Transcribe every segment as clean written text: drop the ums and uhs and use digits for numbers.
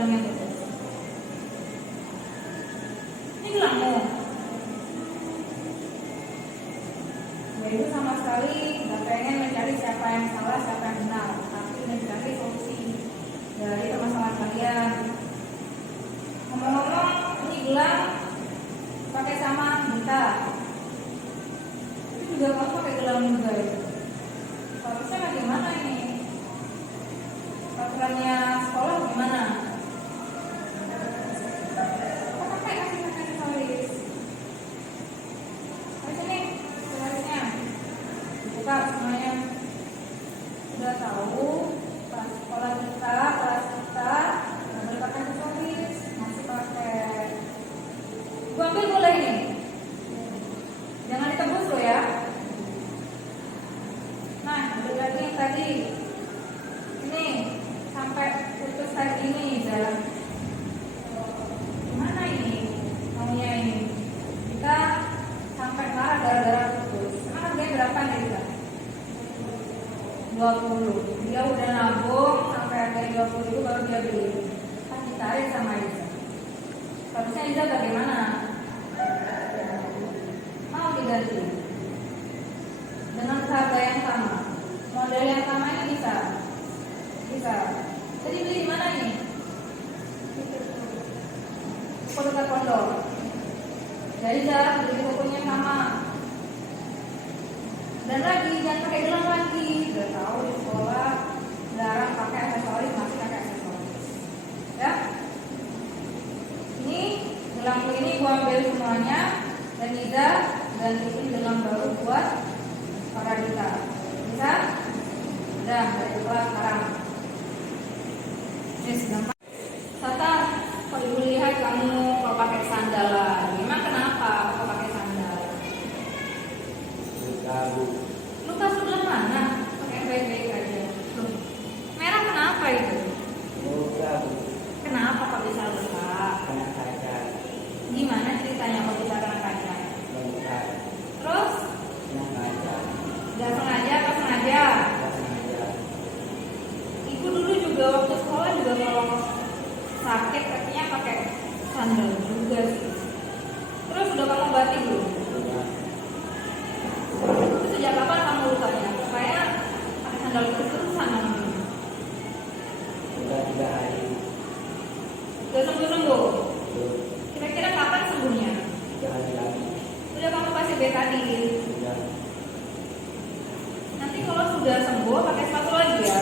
gelangnya tuh? Ini gelangmu. Ya itu sama sekali nggak pengen mencari siapa yang salah, siapa yang benar, tapi mencari solusi dari permasalahan kalian. Ngomong-ngomong, ini gelang pakai sama kita. Itu juga kamu pakai gelang juga ya. Harusnya bagaimana ini? Peraturannya sekolah gimana? Pakai aksesoris. Sini, aksesorisnya dibuka semuanya. Sudah tahu pas sekolah kita, kelas kita nggak boleh pakai aksesoris, masih pakai. Gua ambil boleh ini. Jangan ditebus lo ya. Nah, ambil lagi yang tadi. Ini sampai putus tadi ini jalan. Gimana ini? Maunya ini. Kita sampai marah gara-gara putus. Emang harganya berapa nih kita? 20. Dia udah nabung sampai harga 20 itu baru dia beli. Pas ditarik sama Iza. Harusnya Iza bagaimana? Mau diganti dengan harga yang sama, model yang sama ini bisa. Jadi beli di mana ini? Toko dekat pondok. Jadi Iza beli tokonya sama. Dan lagi jangan pakai gelang lagi. Udah tahu di sekolah larang pakai aksesoris, masih pakai aksesoris. Ya. Ini gelang ini gua ambil semuanya dan Iza gantiin gelang baru buat para kita. Bisa? Udah, dari kelas sekarang. Ini gampang. Tata, kalau ibu lihat kamu kok pakai sandal lagi. Emang kenapa kok pakai sandal? Luka sebelah mana? Pakai baik-baik aja. Loh, merah kenapa itu? Kenapa kok bisa luka? Gimana ceritanya kok bisa kena kaca? Terus? Gak sengaja apa sengaja? Ibu dulu juga waktu sekolah juga kalau sakit kakinya pakai sandal juga sih. Terus udah kamu obati belum? Itu sejak kapan kamu lukanya? Supaya pakai sandal terus-terusan nanti. Sudah 3 hari. Udah sembuh-sembuh? Kira-kira kapan sembuhnya? 3 hari lagi. Udah kamu kasih betadine? Sudah. Nanti kalau sudah sembuh pakai sepatu lagi ya.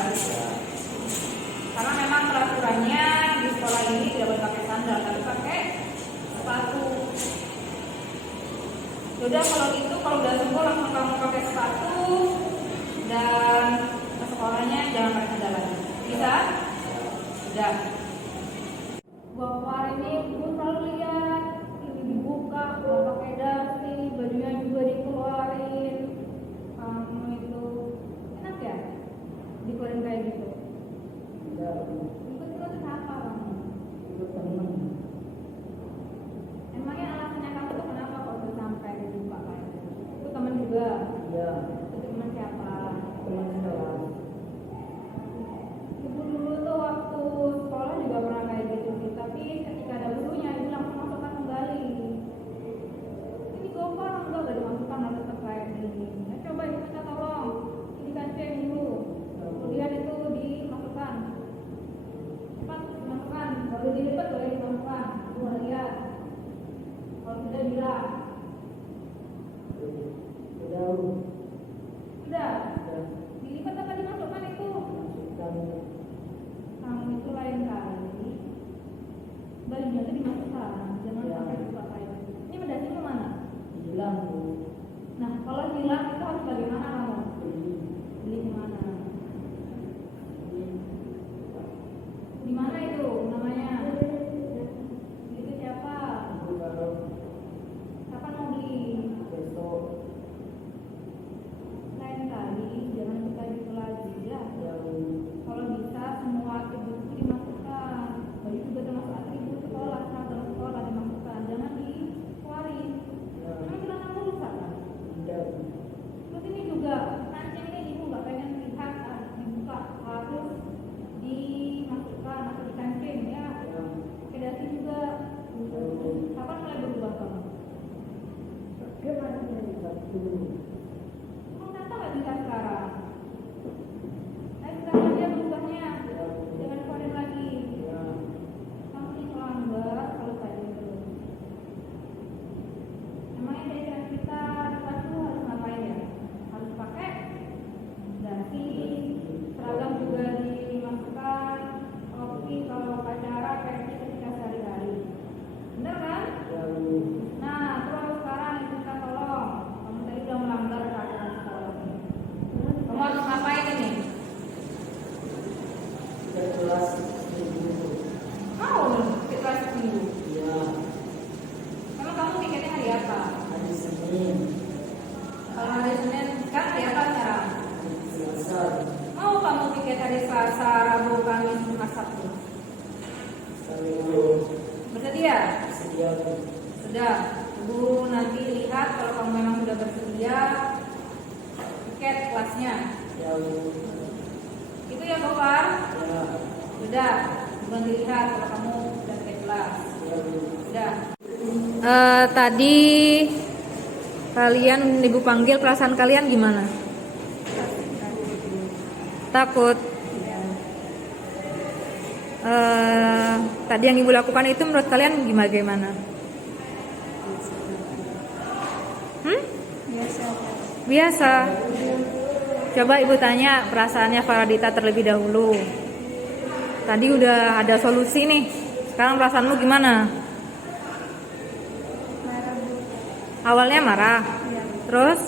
Karena memang peraturannya di sekolah ini tidak boleh pakai sandal, tapi pakai sepatu. Yaudah kalau gitu, kalau udah sembuh langsung kamu pakai sepatu dan ke sekolahnya jangan pakai sandal lagi. Bisa? Sudah. Gua kemarin ini gue selalu lihat ini dibuka, gak pakai dasi, bajunya juga dikeluarin. Kamu itu enak ya dikeluarin kayak gitu? Ikut-ikut kenapa kamu? Ikut teman. Emangnya alasannya kamu tuh kenapa kok udah sampai dibuka kayak gitu? Itu teman juga? Iya. Itu teman siapa? Teman kelas. Ibu dulu tuh waktu sekolah juga pernah kayak gitu sih, tapi ketika ada burunya ibu langsung masukkan kembali. Ini gopar enggak dimasukkan, harus tetap kayak gini. Nah, coba ibu minta tolong ini kancing dulu, kemudian itu dimasukkan, cepat dimasukkan, baru dilipat boleh dimasukkan. Ibu lihat, kalau sudah bilang sudah dilipat apa dimasukkan itu? Kamu itu lain kali bajunya itu dimasukkan, jangan sampai buka kayak gitu. Ini medasinya mana? Hilang, Bu. Nah, kalau hilang itu harus bagaimana kamu? Beli di mana? Di mana itu namanya? Itu siapa? 10 kalau Kapan mau beli? besok. Satu. Kamu kenapa nggak bisa sekarang? Sekarang aja berubahnya. Jangan kemarin lagi. Ya. Kamu ini melanggar kalau tadi itu. Emangnya dari kita kelas itu harus ngapain ya? Harus pakai dasi, seragam juga dimasukkan, topi kalau upacara peci ketika sehari-hari. Bener kan? Ya, Bu. Nah, terus sekarang ibu minta tolong. Kamu tadi udah melanggar peraturan sekolah. Kamu harus ngapain ini? Kita kelas minggu. Mau kita seminggu. Ya. Emang kamu pikirnya hari apa? Hari Senin. Kalau hari Senin kan hari apa sekarang? Hari Selasa. Mau kamu pikir hari Selasa, Rabu, Kamis, Jumat, Sabtu? Sabtu. Bersedia? Sedia, Bu. Sudah. Ibu nanti lihat kalau kamu memang sudah bersedia tiket kelasnya. Ya, Bu. Itu ya Gopar? Ya. Sudah. Ibu nanti lihat kalau kamu sudah tiket kelas. Ya, Bu. Sudah. Tadi kalian ibu panggil, perasaan kalian gimana? Takut. Tadi yang ibu lakukan itu menurut kalian gimana? Biasa. Coba ibu tanya perasaannya Faradita terlebih dahulu. Tadi udah ada solusi nih. Sekarang perasaanmu gimana? Marah, Bu. Awalnya marah. Ya. Terus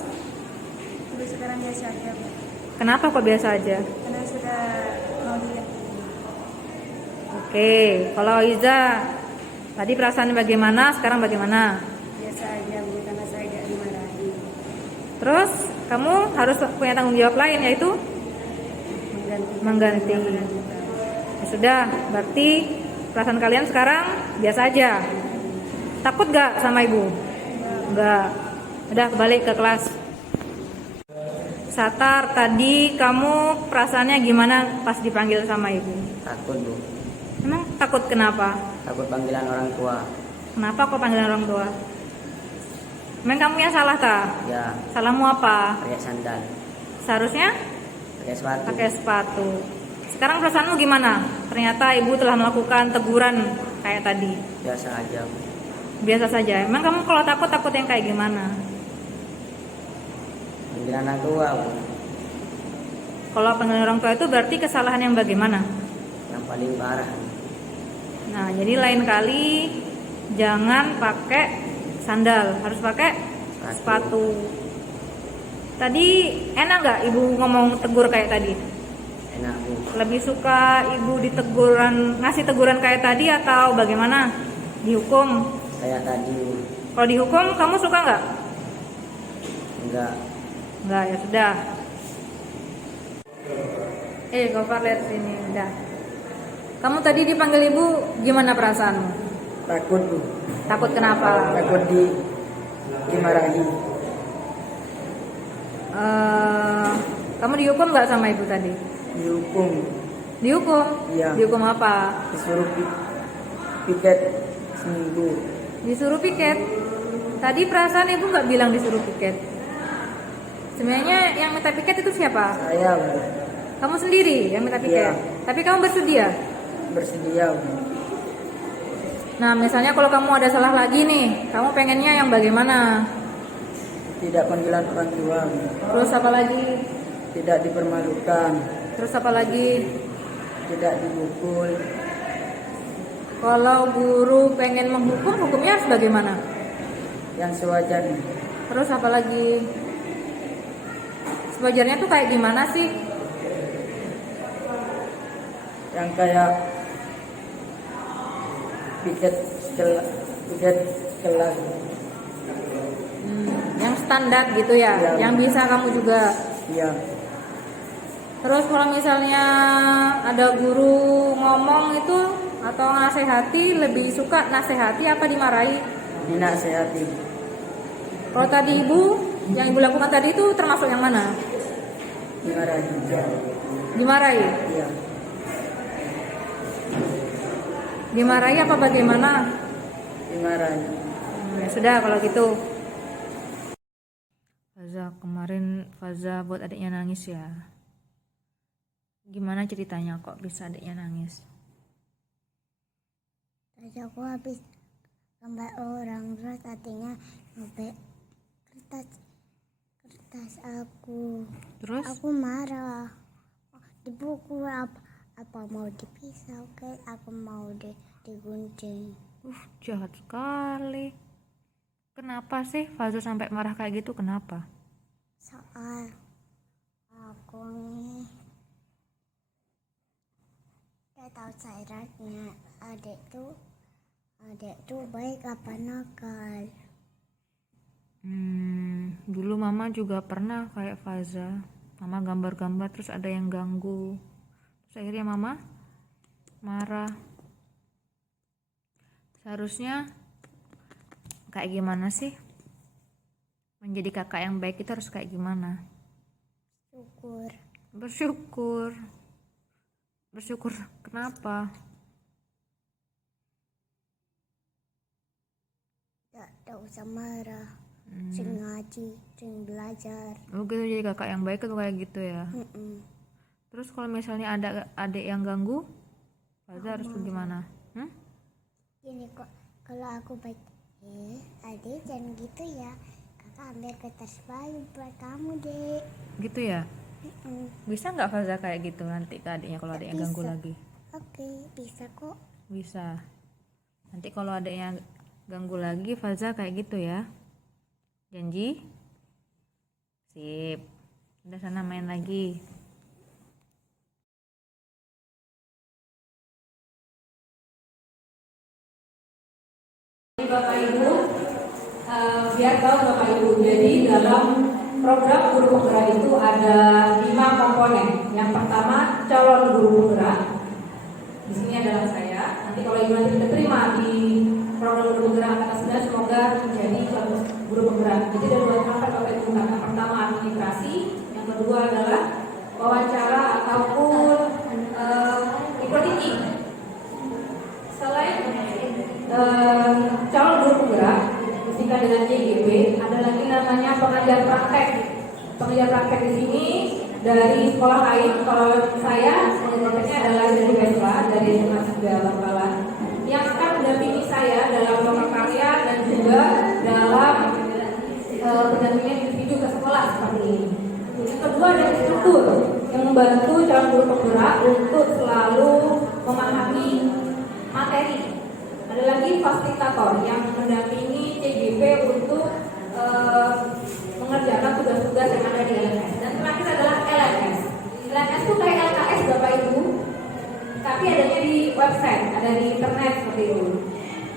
Terus sekarang biasa aja, Bu. kenapa kok biasa aja? Karena sudah mau dilihat. Oke, kalau Iza tadi perasaannya bagaimana? Sekarang bagaimana? Biasa aja, Bu, karena saya gak dimarahi. Terus kamu harus punya tanggung jawab lain, yaitu Mengganti. Ya sudah, berarti perasaan kalian sekarang biasa aja. Takut gak sama ibu? Enggak. Udah balik ke kelas. Satar, tadi kamu perasaannya gimana pas dipanggil sama ibu? Takut, Bu. Emang takut kenapa? Takut panggilan orang tua. Kenapa kok panggilan orang tua? Emang kamu yang salah ta? Ya. Salahmu apa? Pakai sandal. Seharusnya Pakai sepatu. pakai sepatu. Sekarang perasaanmu gimana? Ternyata ibu telah melakukan teguran kayak tadi. Biasa aja, Bu. Biasa saja. Emang kamu kalau takut yang kayak gimana? Panggilan orang tua, Bu. Kalau panggilan orang tua itu berarti kesalahan yang bagaimana? Yang paling parah. Nah, jadi lain kali jangan pakai sandal, harus pakai sepatu. Tadi enak nggak ibu ngomong tegur kayak tadi? Enak, Bu. Lebih suka ibu ngasih teguran kayak tadi atau bagaimana? Dihukum? Kayak tadi, Bu. Kalau dihukum kamu suka nggak? Enggak. Nggak, ya sudah. Gopar lihat sini, udah. Kamu tadi dipanggil ibu, gimana perasaanmu? Takut, Bu. Takut kenapa? Takut dimarahi. Kamu dihukum nggak sama ibu tadi? Dihukum. Dihukum? Iya. Dihukum apa? Disuruh piket seminggu. Disuruh piket. Tadi perasaan ibu nggak bilang disuruh piket. Sebenarnya yang minta piket itu siapa? Saya, Bu. Kamu sendiri yang minta piket. Iya. Tapi kamu bersedia? Bersedia, Bu. Nah, misalnya kalau kamu ada salah lagi nih, kamu pengennya yang bagaimana? Tidak panggilan orang tua, Bu. Terus apa lagi? Tidak dipermalukan. Terus apa lagi? Tidak dipukul. Kalau guru pengen menghukum, hukumnya harus bagaimana? Yang sewajarnya. Terus apa lagi? Sewajarnya tuh kayak gimana sih? Yang kayak piket kelas. Yang standar gitu ya, Iya. yang bisa kamu juga. Iya. Terus kalau misalnya ada guru ngomong itu atau nasihati, lebih suka nasihati apa dimarahi? Dinasehati. Kalau tadi ibu, yang ibu lakukan tadi itu termasuk yang mana? Dimarahi. Dimarahi? Iya. Dimarahi apa bagaimana? Dimarahi. Ya sudah kalau gitu. Faza. Kemarin Faza buat adiknya nangis ya. Gimana ceritanya kok bisa adiknya nangis? Terus aku habis gambar orang, terus adiknya ngobek kertas aku. Terus? Aku marah. Di buku apa mau dipisah, oke? Aku mau digunting. Jahat sekali. Kenapa sih Faza sampai marah kayak gitu? Kenapa? Soal aku nih gak tahu syaratnya adik tuh baik apa nakal. Dulu mama juga pernah kayak Faza. Mama gambar-gambar terus ada yang ganggu. Terus akhirnya mama marah. Seharusnya kayak gimana sih? Menjadi kakak yang baik itu harus kayak gimana? Bersyukur. Kenapa? Gak usah marah. Sering ngaji, sering belajar. Gitu jadi kakak yang baik itu kayak gitu ya. Terus kalau misalnya ada adik yang ganggu, Faza harus gimana? Gini kok, kalau aku baik, adik jangan gitu ya. Kakak ambil kertas baru buat kamu, Dek. Gitu ya? Bisa nggak Faza kayak gitu nanti ke adiknya kalau adiknya ganggu lagi? Oke, bisa kok. Bisa. Nanti kalau adiknya ganggu lagi Faza kayak gitu ya. Janji? Sip. Udah sana main lagi. Bapak Ibu, biar tahu Bapak Ibu, jadi dalam program guru penggerak itu ada 5 komponen. Yang pertama calon guru penggerak. Di sini adalah saya. Nanti kalau Ibu nanti diterima di program guru penggerak angkatan 9, semoga menjadi guru penggerak. Jadi ada 2 tahapan Bapak Ibu. Yang pertama administrasi, yang kedua adalah wawancara ataupun ikut teaching. Selain calon guru penggerak disingkat dengan CGP, ada lagi namanya pengajar praktek. Pengajar praktek di sini dari sekolah lain. Kalau saya pengajar prakteknya adalah dari Vespa, dari Mahasiswa Bangkalan, yang akan mendampingi saya dalam karya dan juga dalam pendampingan individu ke sekolah seperti ini. Yang kedua ada instruktur yang membantu calon guru penggerak untuk selalu memahami materi. Ada lagi fasilitator yang mendampingi CGP untuk mengerjakan tugas-tugas yang ada di LMS. Dan terakhir adalah LMS. LMS itu kayak LKS Bapak Ibu, tapi adanya di website, ada di internet seperti itu.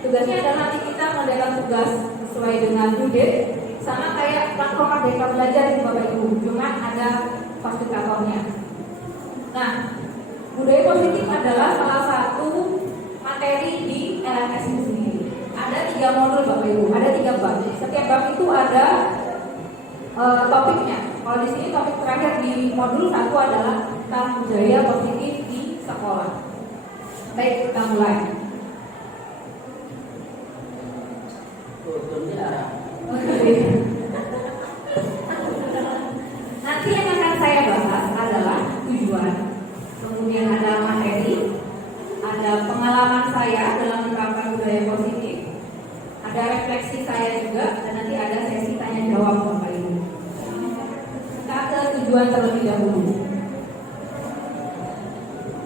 Tugasnya adalah nanti kita mengerjakan tugas sesuai dengan due date, sama kayak platform Merdeka Belajar di Bapak Ibu, cuma ada fasilitatornya. Nah, budaya positif adalah salah satu materi di LMS itu sendiri. Ada 3 modul Bapak Ibu, ada 3 bab. Setiap bab itu ada topiknya. Kalau di sini topik terakhir di modul 1 adalah tentang budaya positif di sekolah. Baik, kita mulai. Nanti yang akan saya bahas adalah tujuan, kemudian ada materi, ada pengalaman saya dalam menerapkan budaya positif, ada refleksi saya juga, dan nanti ada sesi tanya jawab Bapak Ibu. Kita ke tujuan terlebih dahulu.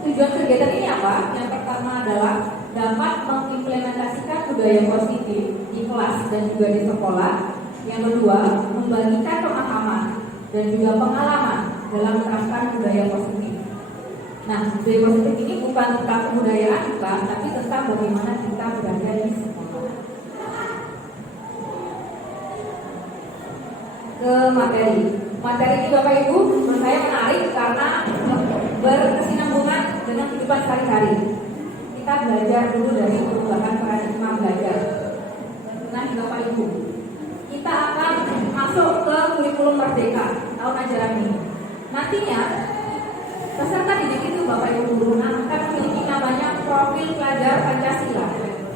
Tujuan kegiatan ini apa? Yang pertama adalah dapat mengimplementasikan budaya positif di kelas dan juga di sekolah. Yang kedua, membagikan pemahaman dan juga pengalaman dalam menerapkan budaya positif. Nah, budaya positif ini bukan tentang kebudayaan, bukan, tapi tentang bagaimana kita berada di sekolah. Ke materi. Materi ini Bapak Ibu menurut saya menarik karena berkesinambungan dengan kehidupan sehari-hari. Kita belajar dulu dari perubahan paradigma belajar. Nah, Bapak Ibu, kita akan masuk ke kurikulum Merdeka tahun ajaran ini. Nantinya peserta didik itu Bapak Ibu guru akan memiliki namanya profil pelajar Pancasila,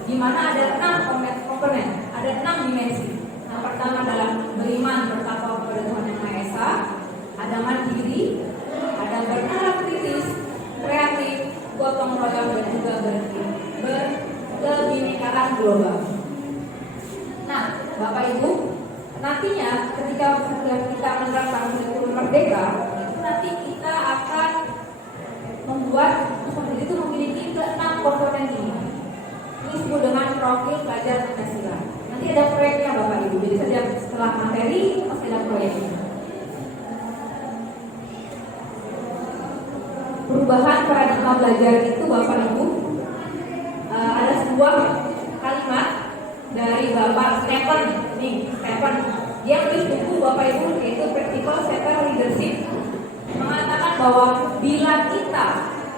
di mana ada 6 komponen, ada 6 dimensi. Yang pertama adalah beriman bertakwa kepada Tuhan Yang Maha Esa, ada mandiri, ada bernalar kritis, kreatif, gotong royong dan juga berkebinekaan global. Nah, Bapak Ibu, nantinya ketika kita menerapkan kurikulum merdeka, itu nanti kita akan membuat seperti itu memiliki ke-6 komponen ini. Ini disebut dengan profil pelajar Pancasila. Nanti ada proyeknya Bapak Ibu. Jadi setiap setelah materi pasti ada proyeknya. Perubahan paradigma belajar itu Bapak Ibu ada sebuah kalimat dari Bapak Stephen. Dia tulis buku Bapak Ibu yaitu Practical Center Leadership, mengatakan bahwa bila kita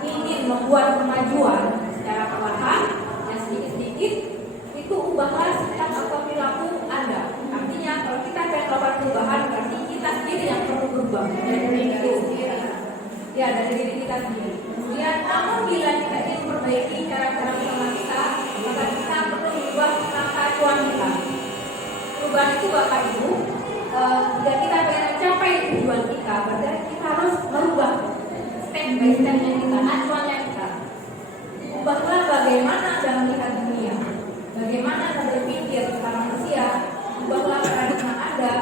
ingin membuat kemajuan secara perlahan dan sedikit-sedikit, itu ubahlah sikap atau perilaku Anda. Artinya kalau kita pengen melakukan perubahan, berarti kita sendiri yang perlu berubah. Dari diri kita sendiri. Kemudian, namun bila kita ingin memperbaiki cara-cara bersama kita, maka kita perlu mengubah tata acuan kita. Perubahan itu Bapak Ibu, jika kita ingin mencapai tujuan kita, berarti kita harus merubah step by stepnya kita, acuannya kita. Ubahlah bagaimana Anda melihat dunia, bagaimana Anda berpikir tentang manusia, ubahlah paradigma Anda,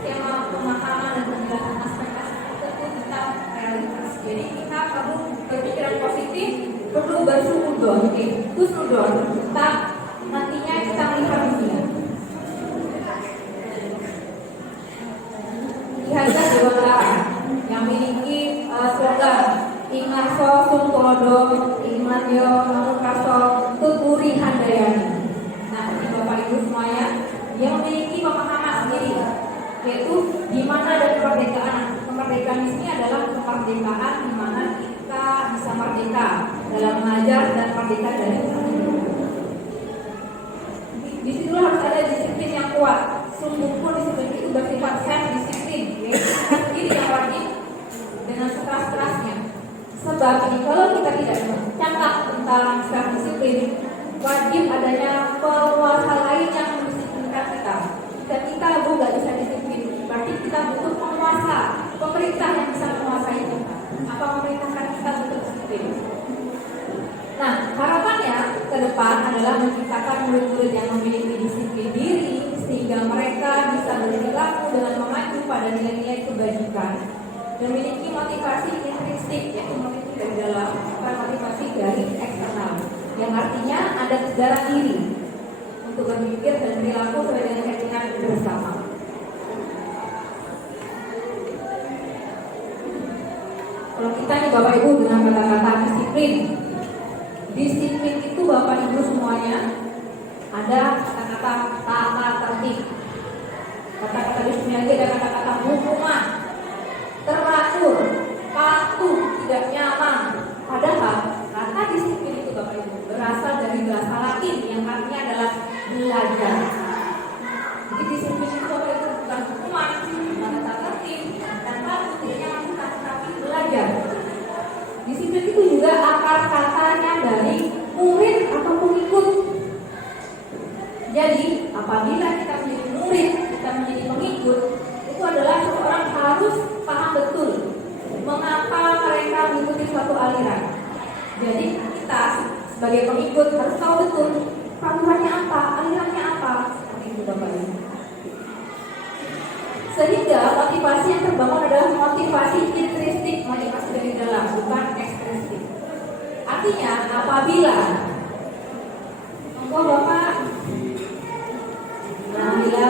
skema pemahaman dan penjelasan aspek-aspek tertentu tentang realitas. Jadi kita perlu berpikiran positif, perlu bersudon, tusnudon tentang nantinya kita melihat dunia. Lihatlah Dewa Tara yang memiliki slogan Ingarso Sungkolodo Imanyo Namukaso Tuturi Handayani. Nah, ini Bapak Ibu semuanya, dia memiliki pemahaman sendiri, yaitu di mana ada kemerdekaan. Kemerdekaan di sini adalah kemerdekaan di mana kita bisa merdeka dalam mengajar dan merdeka dari di situ harus ada disiplin yang kuat. Sungguh pun disiplin itu bersifat self disiplin, yaitu kita sendiri yang wajib dengan sekeras-kerasnya. Sebab kalau kita tidak cakap tentang self disiplin, wajib adanya penguasa lain yang mendisiplinkan kita. Jika kita nggak bisa disiplin, berarti kita butuh penguasa, pemerintah yang bisa menguasai kita. Apa memerintahkan kita untuk disiplin? Nah, harapannya ke depan adalah menciptakan murid-murid yang memiliki disiplin diri, sehingga mereka bisa berperilaku dengan mengacu pada nilai-nilai kebajikan dan memiliki motivasi intrinsik, yaitu motivasi dari dalam, bukan motivasi dari eksternal, yang artinya ada kesedaran diri untuk berpikir dan perilaku sesuai dengan keinginan bersama. Kalau kita nih Bapak Ibu dengan kata-kata disiplin itu Bapak Ibu semuanya ada kata-kata tata tertib. Kata-kata disiplin lagi ada kata-kata hukuman, teratur, patuh, tidak nyaman. Padahal kata disiplin itu Bapak Ibu berasal dari bahasa Latin yang artinya adalah belajar. Jadi disiplin itu Bapak Ibu bukan hukuman, bukan tata tertib, dan patuh tidak nyaman, tapi belajar. Disiplin itu juga akar katanya dari murid atau pengikut. Jadi apabila kita menjadi murid, kita menjadi pengikut, itu adalah seseorang harus paham betul mengapa mereka mengikuti suatu aliran. Jadi kita sebagai pengikut harus tahu betul peraturannya apa, alirannya apa, seperti itu Bapak Ibu. Sehingga motivasi yang terbangun adalah motivasi intrinsik, motivasi dari dalam, bukan ekstrinsik. Artinya apabila Bapak apabila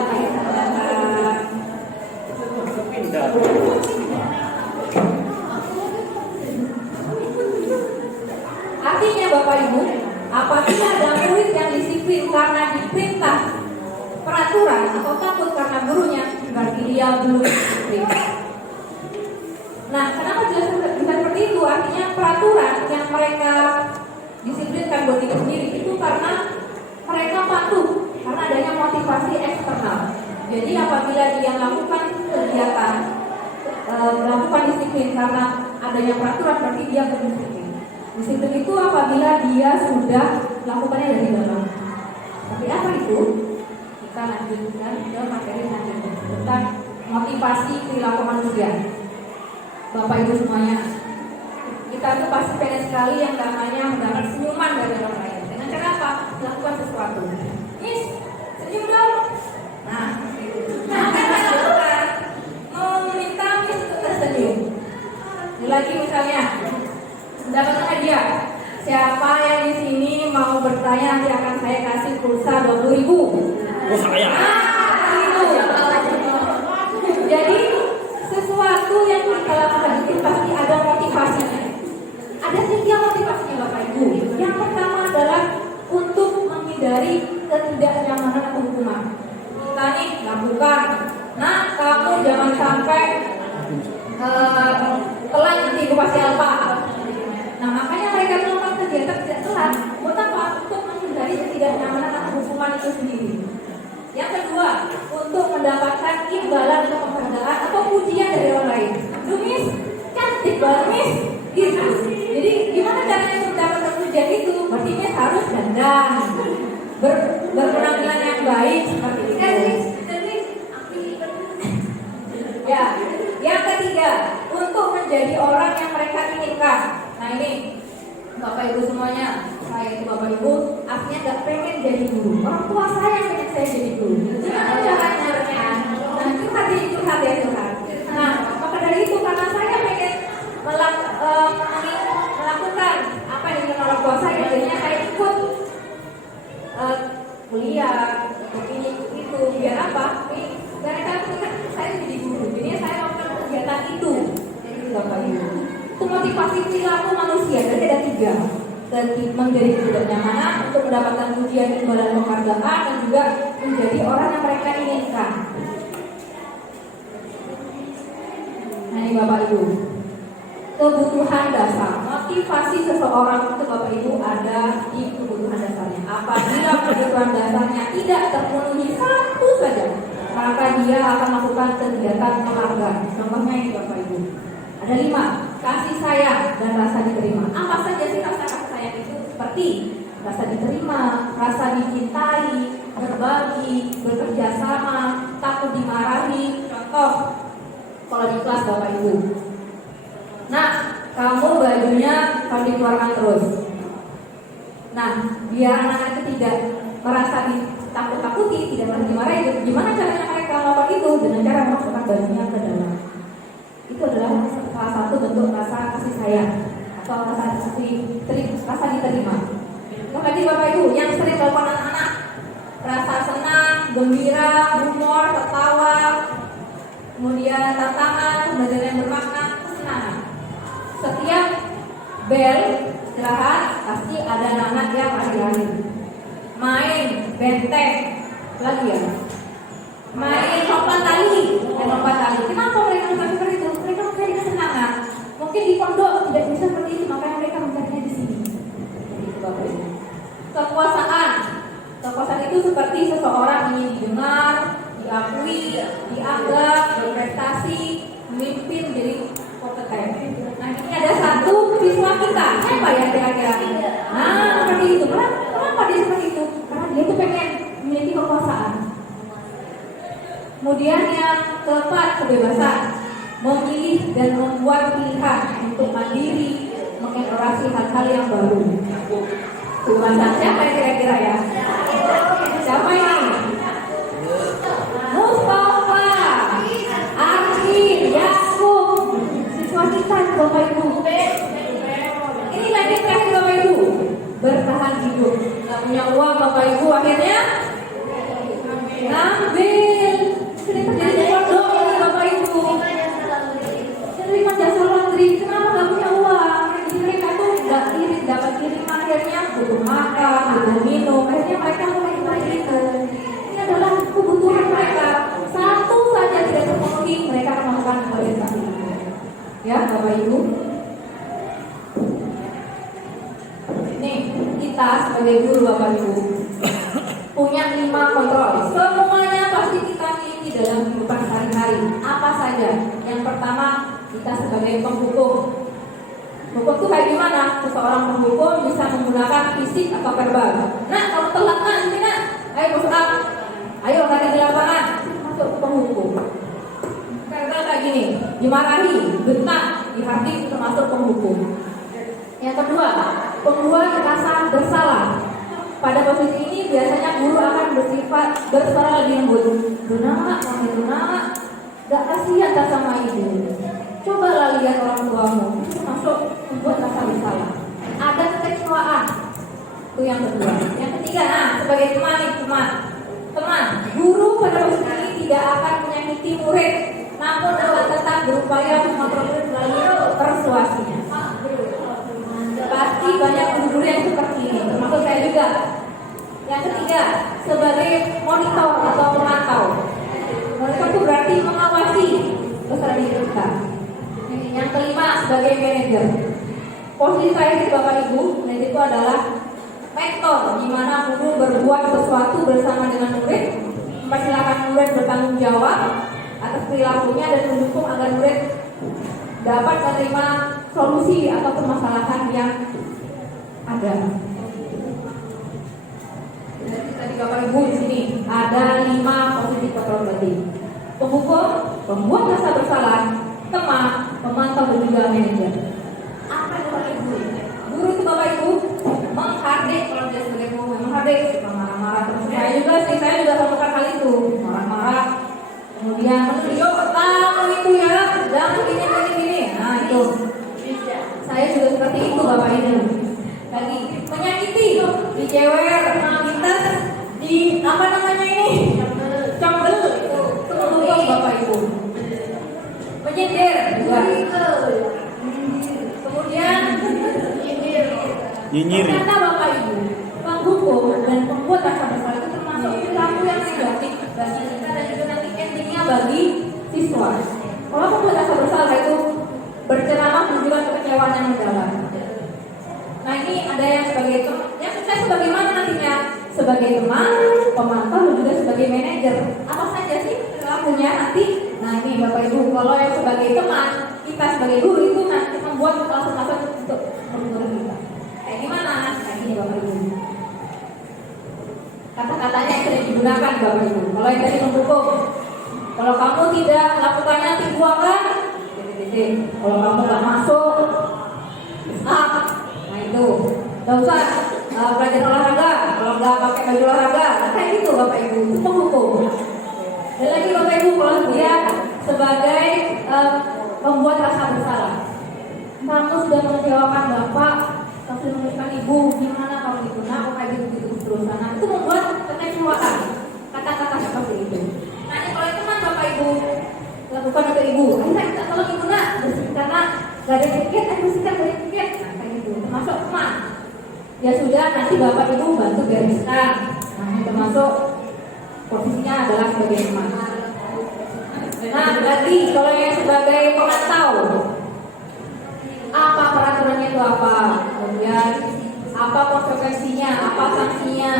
artinya Bapak Ibu, apabila ada murid yang disiplin karena diperintah peraturan atau takut karena gurunya, berarti dia belum disiplin. Nah, kenapa bisa seperti itu? Artinya peraturan yang mereka disiplinkan buat diri sendiri itu karena mereka patuh, karena adanya motivasi eksternal. Jadi apabila dia melakukan kegiatan, melakukan disiplin karena adanya peraturan, berarti dia berdisiplin. Disiplin itu apabila dia sudah melakukannya dari dalam. Tapi apa itu? Kita lanjutkan ke materi selanjutnya tentang motivasi perilaku manusia. Bapak Ibu semuanya, kita tuh pasti pengen sekali yang namanya mendapat senyuman dari orang lain. Dengan cara apa? Melakukan sesuatu. Miss, senyum dong. Nah, apa yang kita lakukan? Meminta Miss untuk tersenyum. Lagi misalnya, mendapatkan hadiah. Siapa yang di sini mau bertanya, nanti akan saya kasih pulsa 20.000. Oh, saya. Jadi sesuatu yang kita lakukan itu pasti ada motivasinya. Ada 3 motivasinya Bapak Ibu. Yang pertama adalah untuk menghindari ketidaknyamanan atau hukuman. Kita nih lakukan, nah kamu jangan sampai telat nanti gue pasti apa. Nah makanya mereka melakukan kegiatan tidak telat. Buat apa? Untuk menghindari ketidaknyamanan atau hukuman itu sendiri. Yang kedua, untuk mendapatkan imbalan atau penghargaan atau pujian dari orang lain. Duh Miss, cantik banget Miss. Gitu. Jadi gimana caranya untuk mendapatkan pujian itu? Berarti Miss harus dandan, berpenampilan yang baik seperti itu. Ya, yang ketiga, untuk menjadi orang yang mereka inginkan. Nah ini, Bapak Ibu semuanya, saya itu Bapak Ibu, aslinya gak pengen jadi guru. Orang tua saya yang pengen saya jadi guru. Gimana caranya? Nah, curhat ya, curhat. Nah, maka dari itu karena saya pengen melakukan apa yang diinginkan orang tua saya, jadinya saya ikut kuliah, ini itu, biar apa? Biar saya jadi guru. Jadi saya melakukan kegiatan itu. Jadi Bapak Ibu. Itu motivasi perilaku manusia. Jadi ada 3. Menjadi ketidaknyamanan, untuk mendapatkan pujian, imbalan, penghargaan, dan juga menjadi orang yang mereka inginkan. Nah ini Bapak Ibu, kebutuhan dasar. Motivasi seseorang itu Bapak Ibu ada di kebutuhan dasarnya. Apabila kebutuhan dasarnya tidak terpenuhi satu saja, maka dia akan melakukan kegiatan melanggar. Contohnya ini Bapak Ibu, ada 5. Kasih sayang dan rasa diterima. Apa saja sih rasa kasih sayang itu? Seperti rasa diterima, rasa dicintai, berbagi, bekerja sama, takut dimarahi. Contoh, kalau di kelas Bapak Ibu, nah kamu bajunya kalau dikeluarkan terus. Nah, biar anak-anak itu tidak merasa ditakut-takuti, tidak merasa dimarahi. Gimana caranya mereka melakukan itu? Dengan cara memasukkan bajunya ke dalam. Itu adalah salah satu bentuk rasa kasih sayang atau rasa diterima. Lagi Bapak Ibu yang sering dilakukan anak-anak, rasa senang, gembira, humor, tertawa, kemudian tantangan, pembelajaran yang bermakna, kesenangan. Setiap bel istirahat pasti ada anak-anak yang lari-lari, main benteng, lagi ya, main lompat tali. Kenapa mereka suka seperti itu? Mereka mencari kesenangan. Mungkin di pondok tidak bisa seperti itu, makanya mereka mencarinya di sini. Itu Bapak Ibu. Kekuasaan itu seperti seseorang ingin didengar, diakui, dianggap, berprestasi, memimpin, menjadi kompeten. Nah ini ada satu siswa kita, siapa ya kira-kira? Nah seperti itu. Kenapa dia seperti itu? Karena dia tuh pengen memiliki kekuasaan. Kemudian yang keempat, kebebasan, memilih dan membuat pilihan untuk mandiri, mengeksplorasi hal-hal yang baru. Kebebasan siapa kira-kira ya? Siapa ini? Mustafa, Arvin, Yakub, siswa kita Bapak Ibu. Ini lagi terakhir Bapak Ibu, bertahan hidup. Gak punya uang Bapak Ibu, akhirnya ngambil. Sering terjadi di pondok ini Bapak Ibu. Menerima jasa laundry, kenapa gak punya uang? Jadi mereka tuh gak irit, dapat kiriman, akhirnya butuh makan, butuh minum. Akhirnya mereka mulai seperti itu. Ini adalah kebutuhan mereka. Satu saja tidak terpenuhi, mereka akan melakukan organisasi. Ya Bapak Ibu. Nih kita sebagai guru Bapak Ibu punya 5 kontrol. Semuanya pasti kita miliki dalam kehidupan sehari-hari. Apa saja? Yang pertama, kita sebagai penghukum. Hukum itu kayak gimana? Seseorang penghukum bisa menggunakan fisik atau verbal. Nah, kalau telat nanti ayo masuk up. Ayo bersuara lebih lembut. Dona, kamu Dona, gak kasihan tak sama ibu. Cobalah lihat orang tuamu, itu termasuk membuat rasa bersalah. Ada kekecewaan. Itu yang kedua. Yang ketiga, nah, sebagai teman nih, teman, guru pada waktu ini tidak akan menyakiti murid, namun akan tetap berupaya mengontrol murid melalui persuasinya. Pasti banyak guru yang seperti ini, termasuk saya juga. Yang ketiga, sebagai monitor atau pemantau. Monitor itu berarti mengawasi peserta didik kita. Yang kelima, sebagai manajer. Posisi saya di Bapak Ibu, manajer itu adalah mentor, di mana guru berbuat sesuatu bersama dengan murid, mempersilahkan murid bertanggung jawab atas perilakunya dan mendukung agar murid dapat menerima solusi atau permasalahan yang ada. Jadi tadi Bapak Ibu di sini ada 5 posisi kontrol berarti: penghukum, pembuat rasa bersalah, teman, pemantau dan juga manajer. Apa yang Bapak Ibu? Guru itu Bapak Ibu menghardik, kalau dia sebagai guru menghardik, suka marah-marah. Terus saya juga melakukan hal itu, marah-marah. Kemudian menunjuk, kamu itu ya, jangan gini. Nah itu, saya juga seperti itu Bapak Ibu. Lagi menyakiti, dicewer, kita di apa namanya ini, cembel itu menunjuk Bapak Ibu. Menyindir juga. Kemudian nyinyir. kata Bapak Ibu, penghukum dan pembuat rasa bersalah itu termasuk perilaku yang negatif bagi kita dan juga nanti endingnya bagi siswa. Kalau pembuat rasa bersalah itu berceramah menunjukkan kekecewaan yang mendalam. Nah ini ada yang sebagai yang sukses sebagaimana nantinya sebagai teman, pemantau dan juga sebagai manajer. Apa saja sih perilakunya nanti? Nah ini Bapak Ibu, kalau yang sebagai teman, kita sebagai guru itu nanti membuat kelas-kelas untuk guru kita. Kayak gimana? Kayak gini Bapak Ibu. Kata-katanya yang sering digunakan Bapak Ibu. Kalau yang tadi mendukung, kalau kamu tidak melakukannya nanti buangkan. Kalau kamu nggak masuk, nah itu. Gak usah belajar olahraga. Kalau nggak pakai baju olahraga, nah, kayak gitu Bapak Ibu. Itu penghukum. Dan lagi Bapak Ibu, kalau dia sebagai pembuat rasa bersalah, kamu sudah mengecewakan Bapak, kamu sudah mengecewakan Ibu, gimana kamu itu, nah kayak gitu terus. Nah itu membuat kekecewaan, kata-kata seperti itu. Nah ini kalau teman Bapak Ibu lakukan untuk Ibu, akhirnya kita tolong Ibu nak bersihkan karena gak ada tiket, bersihkan dari tiket. Nah kayak gitu, termasuk teman. Ya sudah, nanti Bapak Ibu bantu bereskan. Nah ini termasuk posisinya adalah sebagai teman. Nah lagi kalau yang sebagai pemantau, apa peraturannya itu apa, kemudian apa konsekuensinya, apa sanksinya,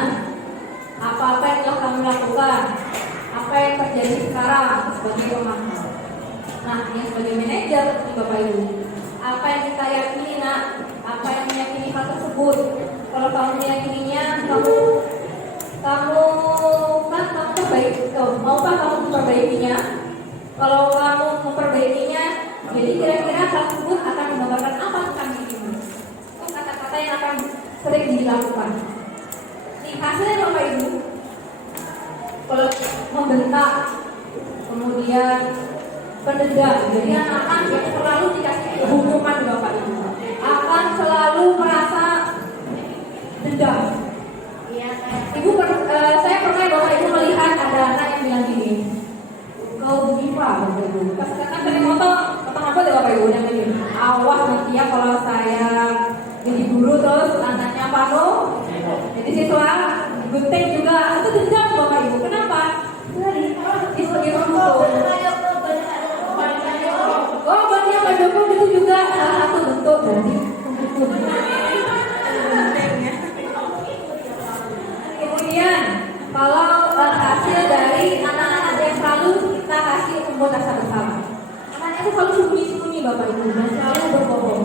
apa yang telah kami lakukan, apa yang terjadi sekarang sebagai pemantau. Nah yang sebagai manajer ini Bapak Ibu, apa yang kita yakini nak, apa yang meyakini hal tersebut. Kalau kamu meyakininya, kamu perbaiki, maupun kamu memperbaikinya. Kalau kamu memperbaikinya, jadi kira-kira hal tersebut akan menggambarkan apa tentang dirimu. Itu kata-kata yang akan sering dilakukan. Nih hasilnya Bapak Ibu, kalau membentak, kemudian pendendam, jadi anak-anak yang selalu dikasih hukuman Bapak Ibu akan selalu merasa dendam. Ibu, saya pernah Bapak Ibu melihat ada anak yang bilang gini, kau gimana Bapak Ibu? Pas kata dari motor, apa deh Bapak Ibu yang gini? Awas nanti ya kalau saya jadi guru terus anaknya pano, jadi siswa gunting juga, itu dendam Bapak Ibu. Kenapa? Ini sebagai pemukul. Oh, banyak Pak Joko itu juga salah satu bentuk dari pemukul. Kemudian kalau hasil dari anak-anak yang selalu kita kasih membuat rasa bersalah, anak-anak itu selalu sembunyi-sembunyi Bapak Ibu dan selalu berbohong.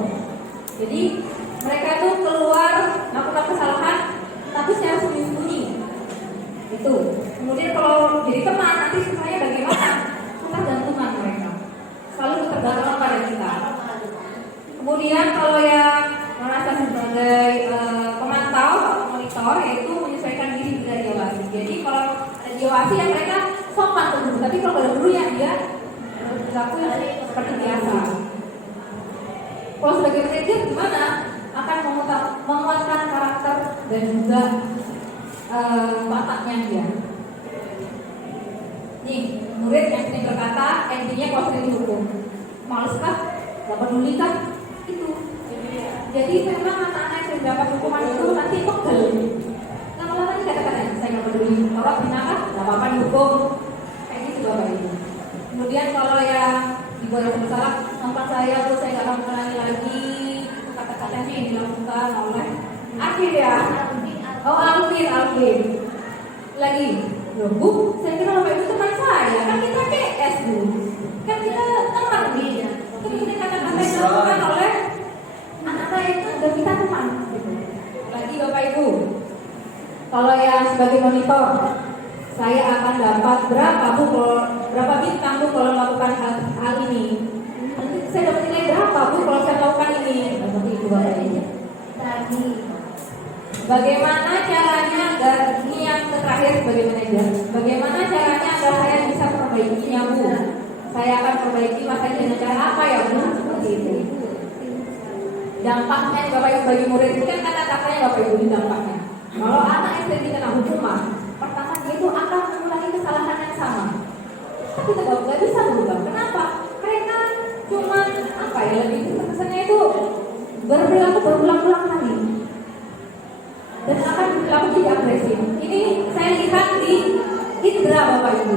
Jadi mereka itu keluar melakukan kesalahan tapi secara sembunyi-sembunyi. Itu. Kemudian kalau jadi teman nanti supaya bagaimana? Kita gantungan mereka, selalu tergantung pada kita. Kemudian kalau yang merasa sebagai pemantau atau monitor, yaitu menyesuaikan diri dengan dia lagi. Jadi kalau ada dewasa ya mereka sopan ke guru, tapi kalau pada guru ya dia berlaku seperti biasa. Kalau sebagai manajer gimana? Akan menguatkan karakter dan juga wataknya dia. Nih, murid yang sering berkata, endingnya kalau sering dihukum, males kah? Gak peduli kah? Itu. Jadi memang anak-anak yang sering dapat hukuman itu nanti pegel. Lama-lama ini kata-kata, saya gak peduli. Kalau kenapa? Gak apa-apa dihukum. Kayak gitu Bapak Ibu. Kemudian kalau yang dibuat bersalah, tempat saya tuh saya gak akan mengulangi lagi kata-katanya yang dilakukan oleh akhir ya. Oh Alvin. Lagi. Loh Bu, saya kira Bapak Ibu teman saya. Kan kita CS Bu. Kan kita teman dia. Terus ini kata-kata yang dilakukan oleh anak saya itu udah kita teman. Lagi Bapak Ibu, kalau yang sebagai monitor, saya akan dapat berapa bintang Bu kalau melakukan hal ini. Nanti saya dapat nilai berapa Bu kalau saya melakukan ini. Seperti itu Bapak Ibu. Tadi. Bagaimana caranya agar ini yang terakhir sebagai manajer? Bagaimana caranya agar saya bisa perbaikinya Bu? Saya akan perbaiki masa dengan cara apa ya Bu? Seperti itu. Dampaknya Bapak Ibu bagi murid ini kan kata-katanya Bapak Ibu dampaknya. Kalau anak SD dikena hukuman, pertama dia itu akan mengulangi kesalahan yang sama. Tapi tetap nggak bisa berubah. Kenapa? Karena cuma lebih kesannya itu berperilaku berulang-ulang kali dan akan berlaku jadi agresif. Ini saya lihat di Indra Bapak Ibu.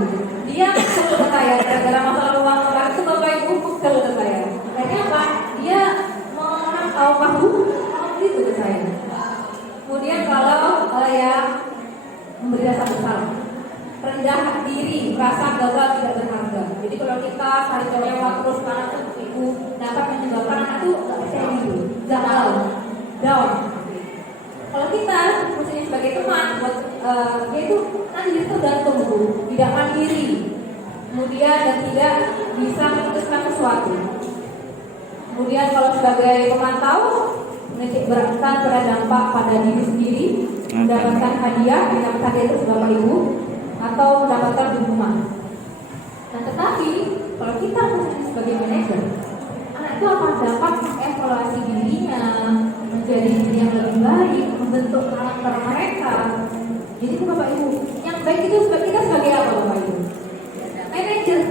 Dia kesel ke saya gara-gara masalah uang itu Bapak Ibu kesel ke saya. Akhirnya apa? Dia tahu itu ke saya. Kemudian kalau yang memberi rasa bersalah, rendah diri, merasa gagal tidak berharga. Jadi kalau kita saling kelewat terus karena itu dapat menyebabkan anak itu nggak percaya diri, gagal, down. Kalau kita maksudnya sebagai teman, buat dia itu nanti dia tergantung tidak mandiri, kemudian dan tidak bisa memutuskan sesuatu. Kemudian kalau sebagai pemantau menitik beratkan pada dampak pada diri sendiri, mendapatkan hadiah itu Bapak Ibu, atau mendapatkan hukuman. Nah tetapi kalau kita sebagai manajer, anak itu akan dapat mengevaluasi dirinya, menjadi diri yang lebih baik, membentuk karakter mereka. Jadi itu Bapak Ibu, yang baik itu kita sebagai apa Bapak Ibu? Manajer.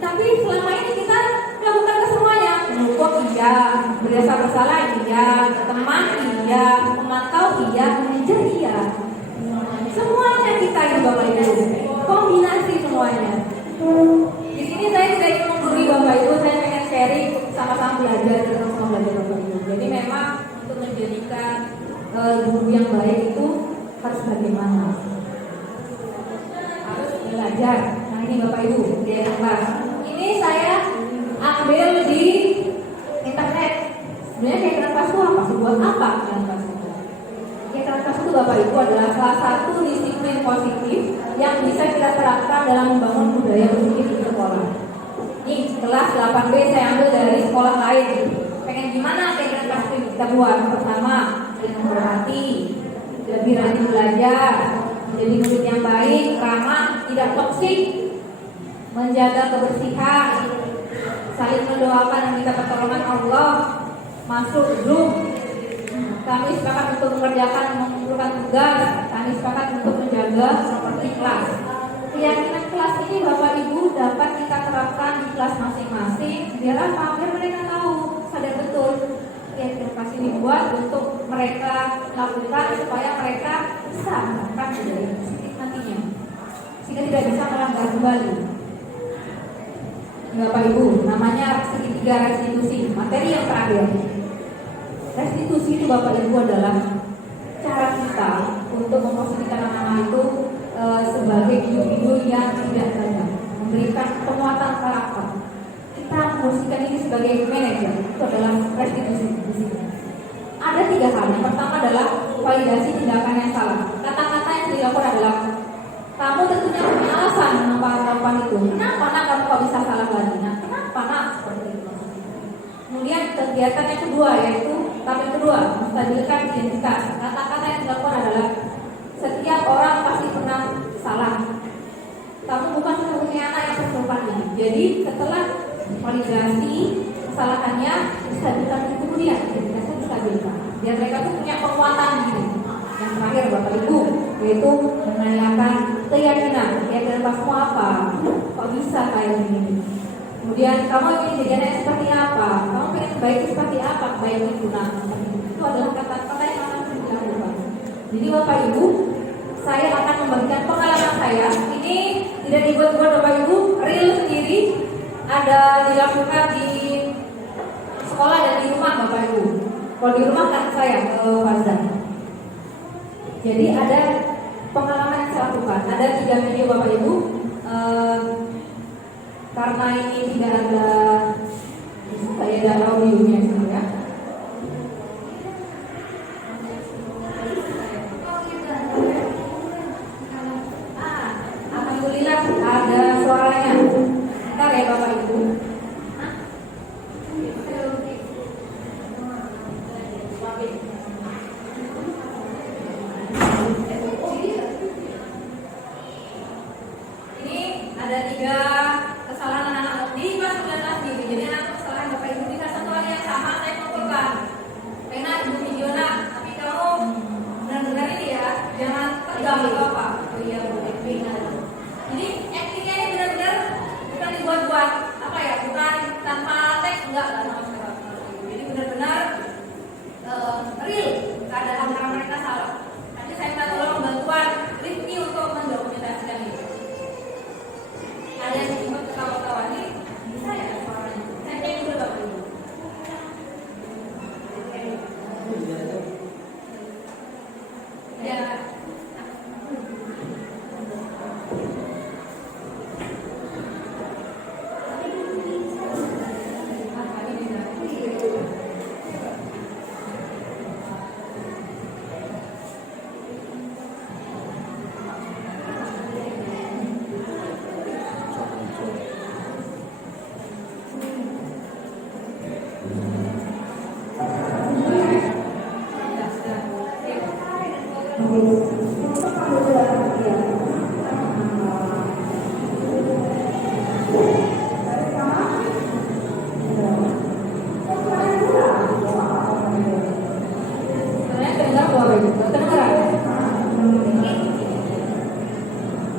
Tapi selama ini kita melakukan ke semuanya, mengukur iya, berasa bersalah iya, teman iya, pemantau iya, manajer iya. Semuanya kita ini Bapak Ibu, kombinasi semuanya. Di sini saya tidak ingin menggurui Bapak Ibu, saya pengen sharing sama-sama belajar Bapak Ibu. Jadi memang untuk menjadikan guru yang baik itu harus bagaimana? Harus belajar. Nah ini Bapak Ibu, di kelas. Ini saya ambil di internet. Sebenarnya kegiatan kelas itu apa? Buat apa kegiatan kelas itu? Kegiatan kelas itu Bapak Ibu adalah salah satu disiplin positif yang bisa kita terapkan dalam membangun budaya berpikir di sekolah. Ini kelas 8B saya ambil dari sekolah lain. Pengen gimana kegiatan kelas itu kita buat? Pertama, dengan berhati, lebih rajin belajar, menjadi murid yang baik, ramah, tidak toksik, menjaga kebersihan, saling mendoakan dan minta pertolongan Allah, masuk grup. Kami sepakat untuk mengerjakan mengumpulkan tugas. Kami sepakat untuk menjaga seperti kelas. Keyakinan kelas ini Bapak Ibu dapat kita terapkan di kelas masing-masing. Biar apa? Biar mereka tahu, sadar betul keyakinan kelas ini dibuat untuk mereka lakukan supaya mereka bisa menerapkan budaya positif nantinya, sehingga tidak bisa melanggar kembali. Bapak Ibu, namanya segitiga restitusi. Materi yang terakhir. Restitusi itu Bapak Ibu adalah cara kita untuk memposisikan anak-anak itu sebagai individu yang tidak banyak, memberikan penguatan karakter. Kita memposisikan ini sebagai manajer, itu adalah restitusi. Ada 3 hal. Yang pertama adalah validasi tindakan yang salah. Kata-kata yang dilakukan adalah kamu tentunya punya alasan mengapa melakukan itu. Kenapa nak kamu kok bisa salah lagi? Nah, kenapa nak seperti itu? Kemudian kegiatan yang kedua yaitu tahap yang kedua, menstabilkan identitas. Kata-kata yang dilakukan adalah setiap orang pasti pernah salah. Kamu bukan satu-satunya anak yang perempuan ini. Jadi setelah validasi kesalahannya distabilkan kemudian identitasnya distabilkan. Biar mereka tuh punya penguatan diri. Yang terakhir Bapak Ibu, yaitu menanyakan keyakinan kamu apa? Kok bisa kayak gini? Kemudian kamu ingin jadi anak seperti apa? Kamu pengen baik seperti apa? Baik itu itu adalah kata-kata yang akan dilakukan. Jadi Bapak Ibu, saya akan membagikan pengalaman saya. Ini tidak dibuat-buat Bapak Ibu, real sendiri. Ada dilakukan di sekolah dan di rumah Bapak Ibu. Kalau di rumah kan saya ke Farzan. Jadi ada pengalaman yang saya lakukan. Ada 3 video Bapak Ibu. Karena ini tidak ada, saya ada audionya sebenarnya. Alhamdulillah ada suaranya. Bentar ya Bapak Ibu. Ini ada 3 kesalahan anak-anak di kelas 19 ini. Jadi anak kesalahan Bapak Ibu bisa satu hal yang sama saya lakukan. Karena Ibu Fiona, tapi kamu benar-benar ini ya, jangan tegang gitu apa. Oh iya Bu, acting. Jadi actingnya ini benar-benar bukan dibuat-buat, apa ya? Bukan tanpa teks, enggak lah sama sekali. Jadi benar-benar real keadaan karena mereka salah. Nanti saya minta tolong bantuan Rifki untuk mendokumentasikan itu. Ada yang ikut ketawa-ketawa nih, bisa ya suaranya? Saya cek dulu Bapak Ibu. Ya.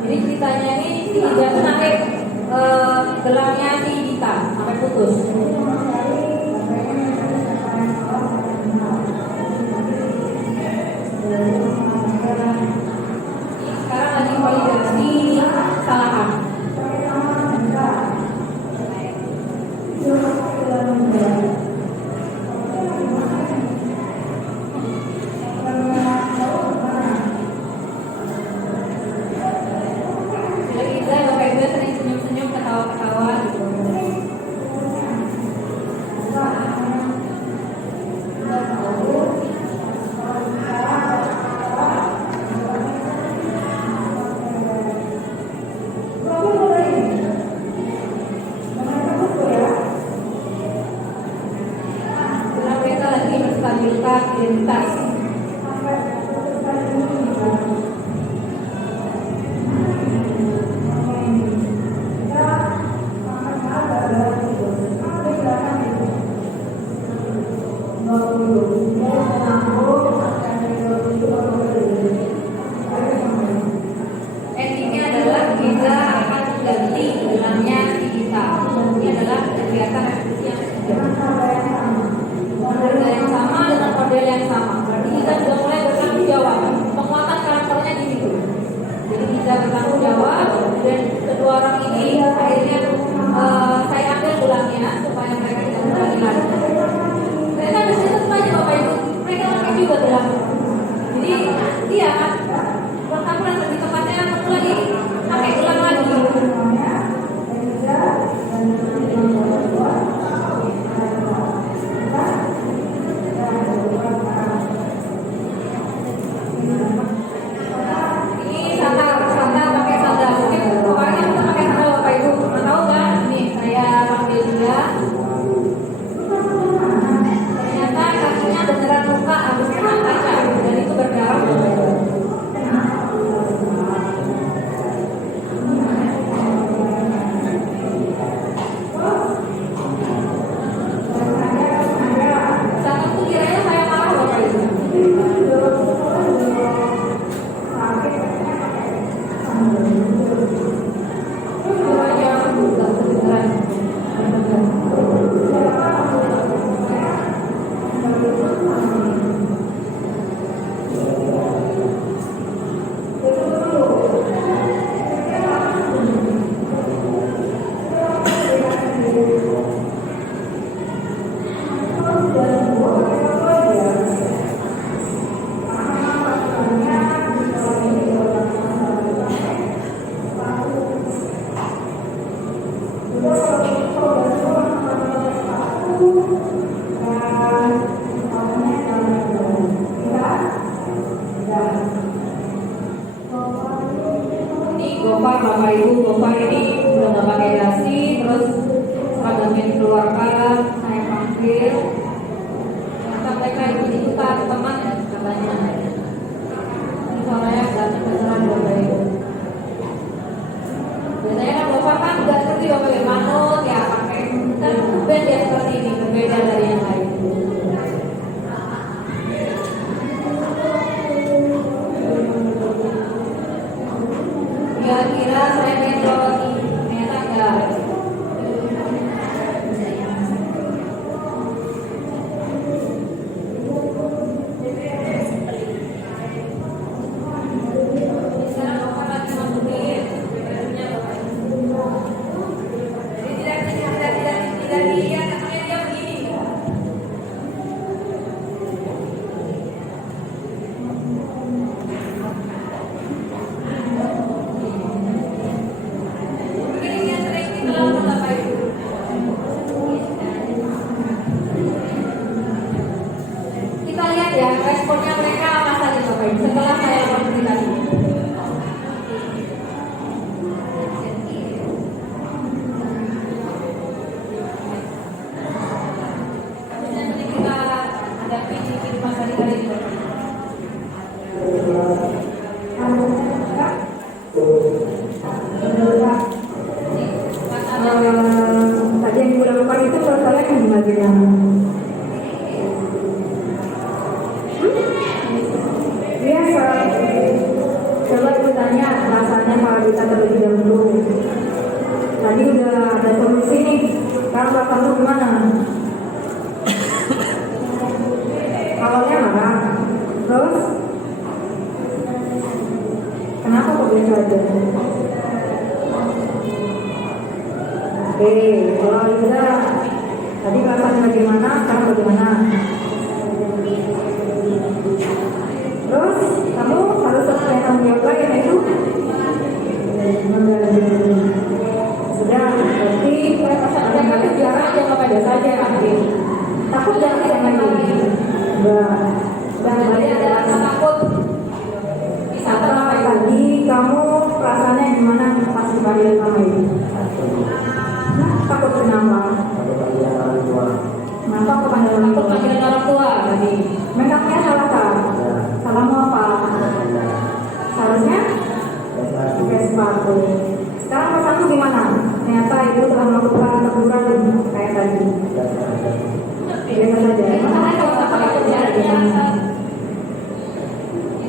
Jadi ceritanya ini si Dita sampai gelangnya si Dita sampai putus. Sekarang lagi validasi kesalahan. Identitas. Endingnya adalah kita akan ganti gelangnya si kita. Ini adalah kegiatan eksekusi yang model yang sama dengan model yang sama. Berarti kita sudah mulai bertanggung jawab. Penguatan karakternya di situ. Jadi kita bertanggung jawab dan kedua orang ini akhirnya saya ambil gelangnya supaya mereka tidak kembali lagi. Ternyata bisa tetap aja Bapak Ibu. Mereka pakai juga gelang. Jadi dia kan pertambulan lebih tepatnya lagi pakai gelang lagi. Ini sandal pakai sandal. Mungkin pokoknya kita pakai sandal Bapak Gopar, Bapak Ibu, Gopar ini udah nggak pakai dasi, terus seragamnya dikeluarkan, saya panggil, ternyata mereka ikut-ikutan teman katanya. Ini suaranya datang beneran Bapak Ibu. Biasanya kan Gopar kan nggak seperti Bapak Ibu manut, ya pakai band ya seperti ini, berbeda dari yang lain. Kira-kira saya melewati, ternyata enggak. Sekarang Bapak lagi masukin bajunya Bapak. Jadi tidak dia katanya dia begini. Kita lihat ya responnya mereka apa saja Bapak Ibu setelah saya lakukan tadi. Selanjutnya kita hadapi di kehidupan sehari-hari ini, Bapak Ibu. Tadi yang gue lakukan itu menurut kalian gimana? Biasa. Coba aku tanya rasanya kalau kita terlebih dahulu. Tadi udah ada solusi nih. Sekarang perasaanmu gimana? Awalnya marah. Terus? Kenapa kok biasa aja? Oke, kalau bisa tadi perasaan bagaimana, sekarang bagaimana? Terus kamu harus selesai tanggung jawab lagi itu. Sudah, berarti Saya kasih jarak aja Bapak Ibu saja nanti. takut jangan yang lagi. Dan tadi ada rasa takut. Bisa Apa Bapak Ibu. tadi kamu perasaannya gimana pas dipanggil sama ibu? Takut kenapa? Kenapa aku panggil orang Takut tua? panggilan orang tua tadi. Memangnya salah kah? Salahmu apa? Seharusnya pakai sepatu. Sekarang perasaanmu gimana? Ternyata ibu telah melakukan teguran kayak tadi. Biasa saja. Makanya kalau Bapak Ibu tidak ada rasa,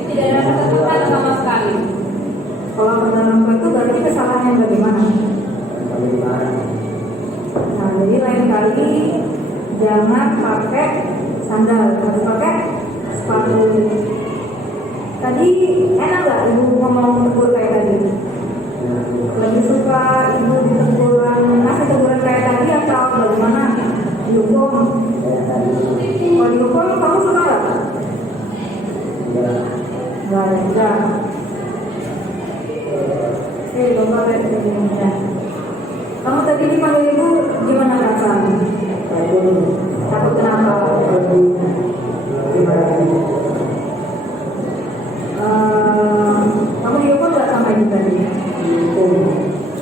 tidak ada rasa ketakutan sama sekali. Kalau dalam itu berarti kesalahannya bagaimana? Nah, jadi lain kali jangan pakai sandal, harus pakai sepatu. Tadi enak nggak ibu ngomong tegur kayak tadi? Lebih suka ibu ngasih teguran kayak tadi atau bagaimana? Dihukum? Kalau dihukum kamu suka nggak? Nggak ada. Bapak lihat ini. Kamu tadi dipanggil ibu gimana rasanya? Takut kenapa? Kamu dihukum nggak sama ibu tadi?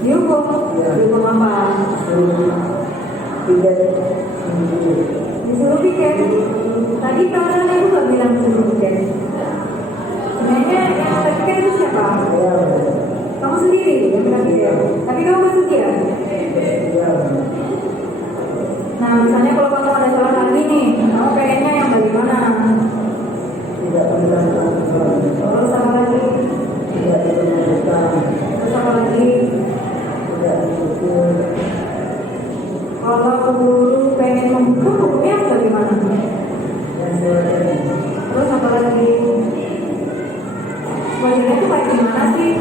Dihukum? Dihukum apa? Disuruh piket. Tadi kamu ibu nggak bilang disuruh piket. Sebenarnya yang piket itu siapa? Kamu sendiri yang bilang piket. Tapi kamu masuk ya? Nah, misalnya kalau kamu ada salah lagi nih, kamu pengennya yang bagaimana? Terus apa lagi? Terus apa lagi? Kalau guru pengen menghukum, hukumnya bagaimana? Terus apa lagi? Wajarnya itu kayak gimana sih?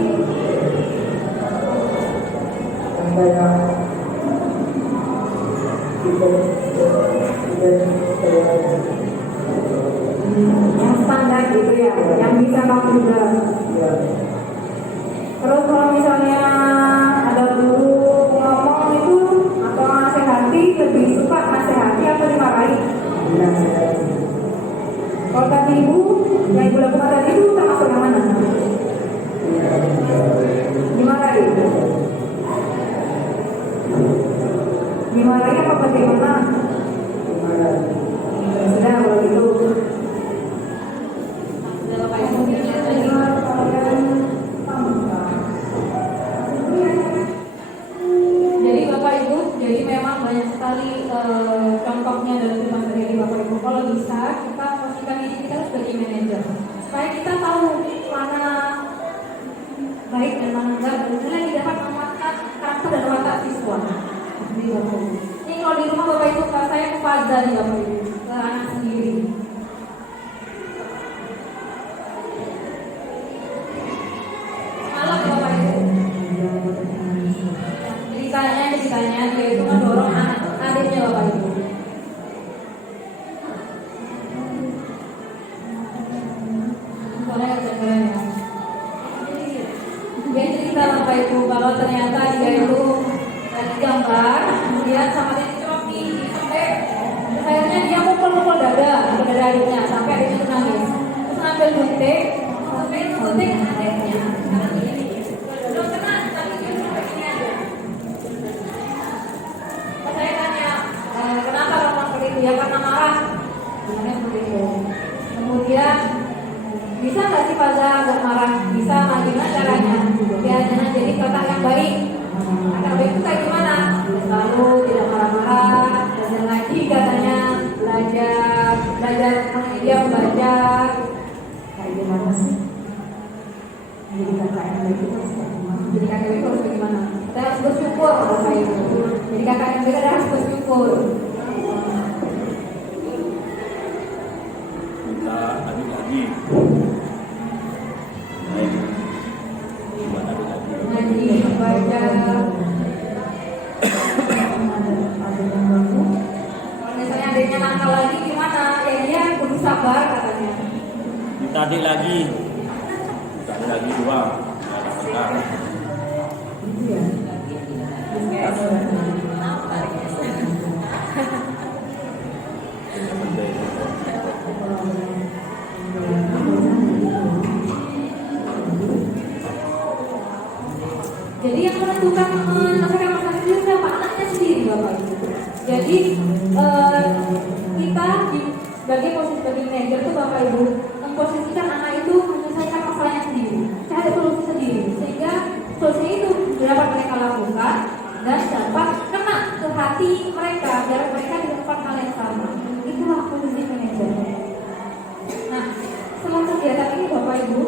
Yang standar gitu ya, yang bisa kamu juga. Terus kalau misalnya ada guru ngomong itu atau nasihati, lebih suka nasihati atau dimarahi? Kalau tadi ibu, yang ibu lakukan tadi itu termasuk yang mana? Dimarahi. sendiri Bapak Ibu. Ini kalau di rumah Bapak Ibu, saya ke Faza nih Bapak Ibu, ke anak sendiri. Malam Bapak Ibu. Ceritanya dia itu mendorong adiknya Bapak Ibu. Dia cerita Bapak Ibu kalau ternyata dia itu lagi gambar, kemudian sama dia dicoki, sampai akhirnya dia mukul dada adiknya sampai adiknya itu nangis. Terus ngambil gunting, sampai gunting adiknya. Belum kena, tapi dia sampai ini aja. Pas saya tanya, kenapa ngomong seperti itu? Ya karena marah. Sebenarnya seperti itu. Kemudian bisa nggak sih Faza agak marah? Bisa, nah gimana caranya? Ya jangan jadi kakak yang baik. Kakak baik itu kayak gimana? Selalu tidak marah-marah, belajar lagi katanya, belajar dia membaca. Kayak gimana sih? Jadi kakak yang baik itu harus bagaimana? Jadi kakak baik itu harus bagaimana? Kita harus bersyukur Bapak Ibu. Jadi kakak yang baik harus bersyukur. Minta adik lagi. Ngaji, baca. Kalau misalnya adiknya nakal lagi gimana? Ya dia kudu sabar katanya. Minta adik lagi. Minta adik lagi dua. Jadi yang menentukan menyelesaikan masalah itu siapa? Anaknya sendiri Bapak Ibu. Jadi kita sebagai manajer itu Bapak Ibu memposisikan anak itu menyelesaikan masalahnya sendiri, cari solusi sendiri, sehingga solusi itu dapat mereka lakukan dan dapat kena ke hati mereka biar mereka dilakukan hal yang sama. Itulah posisi manajer. Nah, setelah kegiatan ini Bapak Ibu,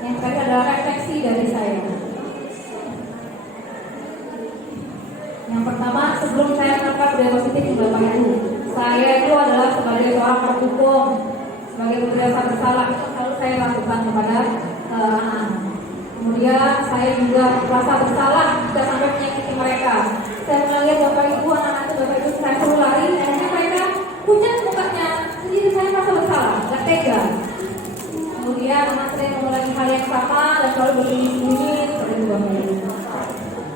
yang terakhir adalah refleksi dari saya. Yang pertama, sebelum saya menangkap budaya positif di Bapak Ibu, saya itu adalah sebagai seorang penghukum, sebagai budaya bersalah itu selalu saya lakukan kepada anak. Kemudian saya juga merasa bersalah jika sampai menyakiti mereka. Saya melihat Bapak Ibu, anak-anak itu Bapak Ibu saya suruh lari, akhirnya mereka pucat mukanya. Sendiri saya merasa bersalah, gak tega. Kemudian anak saya mengulangi hal yang sama dan selalu bersembunyi seperti itu Bapak Ibu.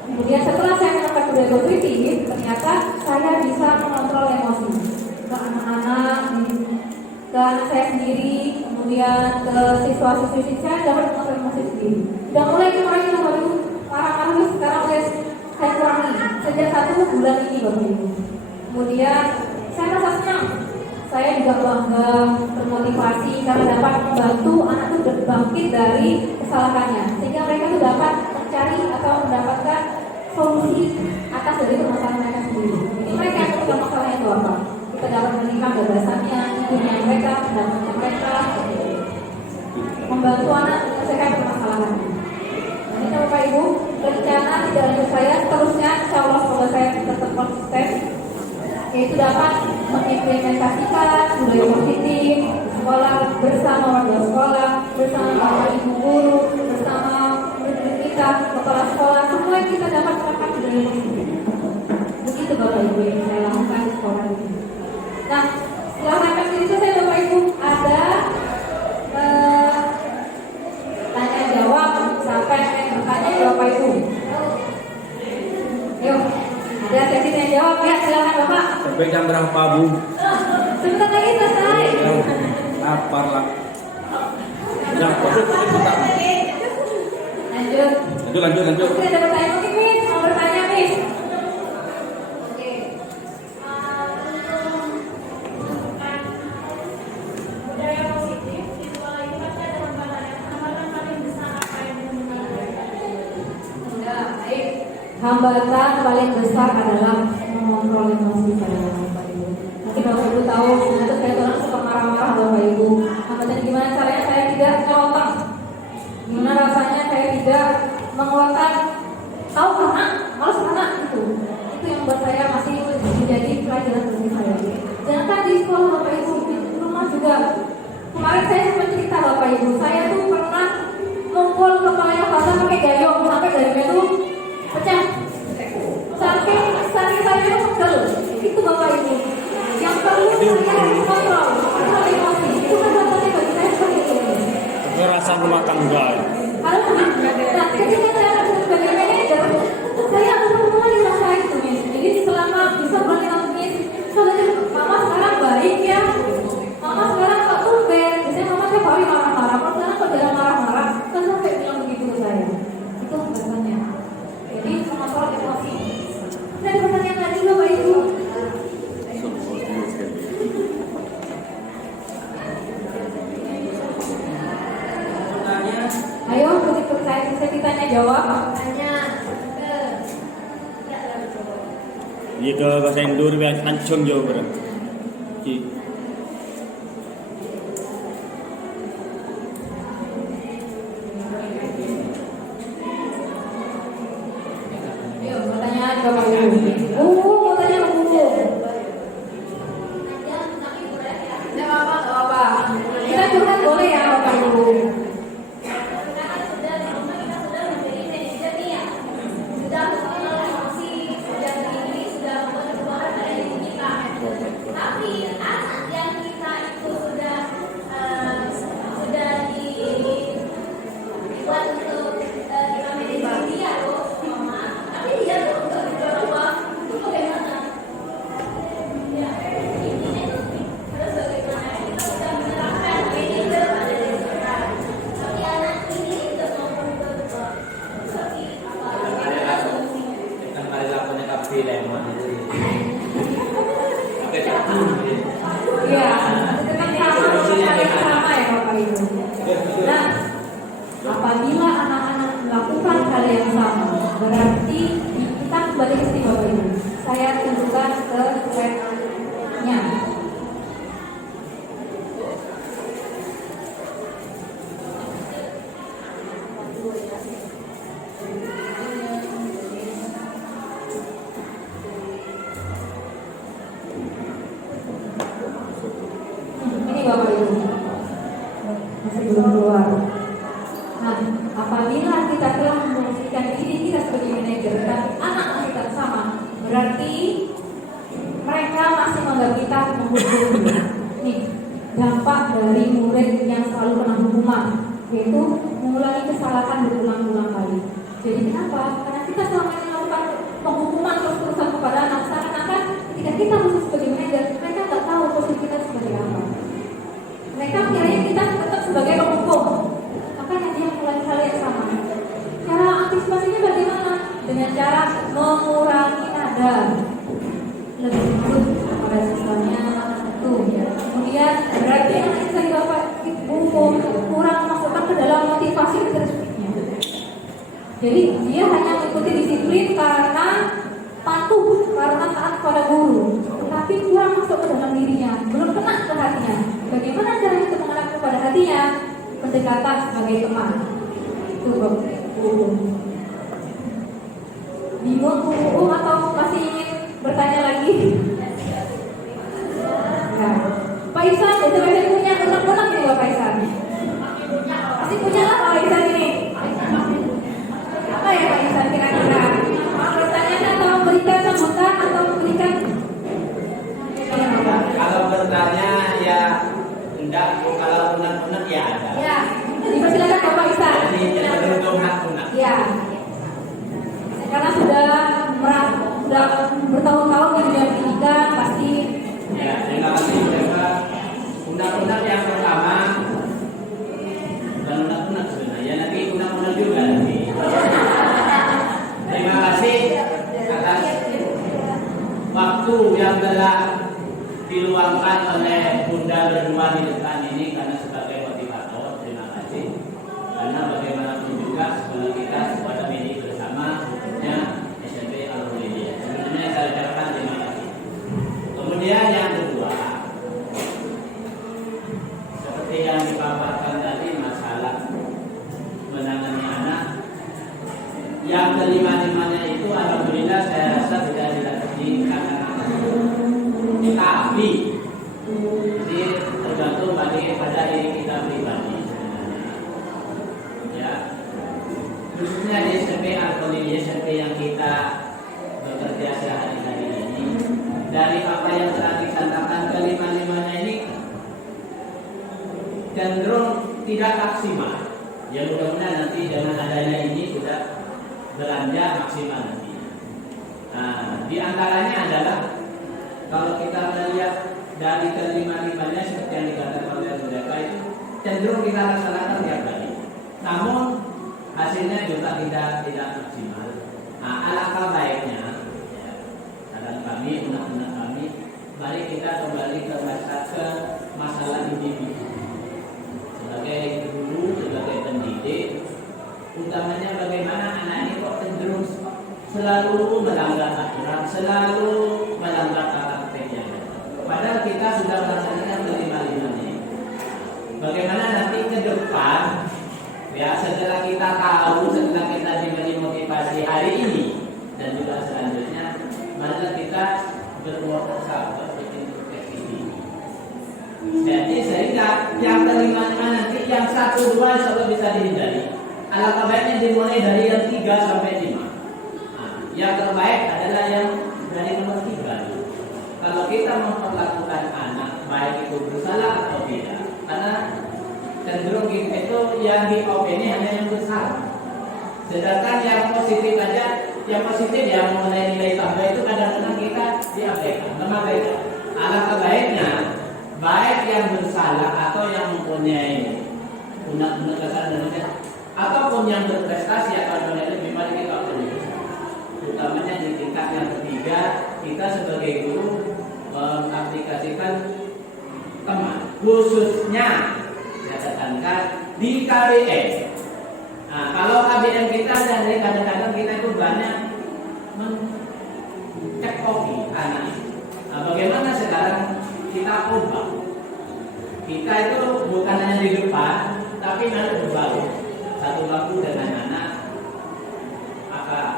Kemudian setelah saya menemukan budaya positif, ternyata saya bisa mengontrol emosi ke anak-anak, ke anak saya sendiri, kemudian ke siswa-siswi saya dapat mengontrol emosi sendiri. Sudah mulai kemarin Bapak Ibu, marah-marah sekarang saya kurangi sejak 1 bulan ini Bapak Ibu. Kemudian saya merasa senang. Saya juga bangga, termotivasi karena dapat membantu anak itu bangkit dari kesalahannya, sehingga mereka itu dapat mencari atau mendapatkan solusi atas dari permasalahan mereka sendiri. Jadi mereka yang punya masalah itu apa? Kita dapat menemukan gagasannya, idenya mereka, pendapatnya mereka, membantu anak menyelesaikan permasalahannya. Ini Bapak Ibu, rencana tidak lanjut saya seterusnya, insya Allah semoga saya tetap konsisten, yaitu dapat mengimplementasikan budaya positif sekolah bersama warga sekolah, bersama bapak ibu guru, bersama murid kita, kepala sekolah, semua kita dapat melakukan budaya positif. Begitu Bapak Ibu yang saya lakukan di sekolah ini. Nah, setelah sampai sini selesai Bapak Ibu, ada tanya jawab sampai bertanya Bapak Ibu. Yuk, ada sesi tanya jawab ya, silakan Bapak. Sampai jam berapa Bu? Sebentar lagi selesai. Lapar lah. Jam berapa? Lanjut. Oke, ada pertanyaan mungkin Miss, mau bertanya Miss? Oke. Budaya positif di sekolah itu pasti ada hambatan paling besar apa yang ditemukan mereka? Ya, baik. Hambatan paling besar adalah mengontrol emosi saya Bapak Ibu. Mungkin Bapak Ibu tahu, sebenarnya saya orang suka marah-marah Bapak Ibu. Hambatan gimana caranya saya tidak nyelotong? Gimana rasanya saya tidak mengeluarkan tahu anak, malas anak itu yang buat saya masih menjadi pelajaran bagi saya. Jangan kan di sekolah Bapak Ibu, di rumah juga. Kemarin saya sempat cerita Bapak Ibu, saya tuh pernah mukul kepalanya pasang pakai gayung sampai gayungnya tuh pecah. Sampai saya itu pegel. Itu Bapak Ibu. Yang perlu saya kontrol, kontrol emosi. Itu kan contohnya bagi saya seperti itu. Kekerasan rumah tangga. Nah, ketika saya sebagai manajer, saya harus mengulangi rasa itu, Miss. Jadi selama bisa berlaku Miss, soalnya Mama sekarang baik ya. Mama sekarang kok tumben. Biasanya Mama tiap hari marah-marah. Kalau sekarang kok jarang marah-marah, kan sampai bilang begitu ke saya. Itu bahasanya. Jadi mengontrol emosi. Nah, ada pertanyaan lagi Bapak Ibu? Ayo, saya ditanya jawab. Jika bahasa Indur biar hancur jauh berang. Yuk, pertanyaan Bapak Ibu. Mau tanya Bu. Tidak apa-apa. Kita curhat boleh ya Bapak Ibu. Iya, sama ya Bapak Ibu. Nah, apabila anak-anak melakukan hal yang sama, berarti kita kembali ke sini Bapak Ibu. Saya tunjukkan ke slide-nya. Ini Bapak Ibu, masih belum keluar. Nah, apabila kita telah memposisikan diri kita sebagai manajer dan anak kita sama, berarti mereka masih menganggap kita menghukum. Nih, dampak dari murid yang selalu kena hukuman, yaitu mengulangi kesalahan berulang-ulang kali. Jadi kenapa? Karena kita selama ini melakukan penghukuman terus-terusan kepada anak, seakan-akan ketika kita masih sebagai manajer, mereka nggak tahu posisi kita sebagai apa. Mereka mengira kita tetap sebagai penghukum. Makanya dia mulai hal yang sama. Cara antisipasinya bagaimana? Dengan cara mengurangi nada. Lebih lembut pada siswanya tuh. Kemudian berarti yang tadi Bapak Ibu kurang masukkan ke dalam motivasi terusnya. Jadi dia hanya mengikuti disiplin karena patuh, karena taat pada guru, tetapi kurang masuk ke dalam dirinya, belum kena ke hatinya. Bagaimana cara itu mengenai kepada hatinya? Pendekatan sebagai teman. Itu Bu. Bingung Bu atau masih ingin bertanya lagi? Nah, Pak Ihsan, biasanya punya unek-unek nih Pak Ihsan. Masih punya lah Pak Ihsan ini. Apa ya Pak Ihsan kira-kira? Mau bertanya atau memberikan sambutan atau memberikan? Kalau bertanya ya enggak, kalau unek-unek ya ada. Ya, dipersilakan Bapak Ihsan. Jadi beruntung unek. Ya, karena sudah bertahun-tahun di dunia pendidikan pasti. Ya, terima kasih. Unek-unek yang pertama, bukan unek-unek sebenarnya, nanti unek-unek juga nanti. Terima kasih atas waktu yang telah diluangkan oleh Bunda berdua di depan ini karena sebagai motivator. Terima kasih. Karena bagaimanapun juga sekolah kita sekolah ini bersama ya SMP Al-Hudaybiyah. Sebelumnya saya ucapkan terima kasih. Kemudian yang kedua, seperti yang dipaparkan tadi masalah menangani anak kelima-limanya itu alhamdulillah saya rasa tidak dilatih anak-anak. Tapi jadi tergantung pada diri kita pribadi. Ya, khususnya di SMP atau di SMP yang kita bekerja sehari-hari ini, dari apa yang telah dikatakan kelima-limanya ini cenderung tidak maksimal. Ya mudah-mudahan nanti dengan adanya ini sudah beranjak maksimal nanti. Nah, di antaranya adalah kalau kita melihat dari kelima-limanya seperti yang dikatakan oleh mereka itu cenderung kita laksanakan tiap hari. Namun hasilnya juga tidak maksimal. Nah, alangkah baiknya, ya, saran kami, undang-undang kami, mari kita kembali ke masalah individu. Sebagai guru, sebagai pendidik, utamanya bagaimana anak ini kok cenderung selalu melanggar aturan, selalu melanggar karakternya. Padahal kita sudah melaksanakan kelima-limanya. Bagaimana nanti ke depan, ya setelah kita tahu, setelah kita diberi motivasi hari ini dan juga selanjutnya, mari kita bermuasabah, berintrospeksi diri. Jadi sehingga yang kelima-lima nanti yang 1, 2 insya bisa dihindari. Alangkah baiknya dimulai dari yang 3 sampai 5. Nah, yang terbaik adalah yang dari nomor 3. Kalau kita memperlakukan anak baik itu bersalah atau tidak, karena cenderung kita itu yang diopini hanya yang bersalah. Sedangkan yang positif aja, yang positif yang mengenai nilai tambah itu kadang-kadang kita diabaikan, mengabaikan. Alangkah baiknya baik yang bersalah atau yang mempunyai undang-undang dasar Indonesia ataupun yang berprestasi atau yang lebih mari kita pelajari. Utamanya di tingkat yang ketiga, kita sebagai guru mengaplikasikan teman, khususnya saya tekankan di KBM. Nah, kalau KBM kita dari kadang-kadang kita itu banyak mencek kopi anak. Nah, bagaimana sekarang kita ubah? Kita itu bukan hanya di depan, tapi nanti berbaur. Satu bangku dengan anak,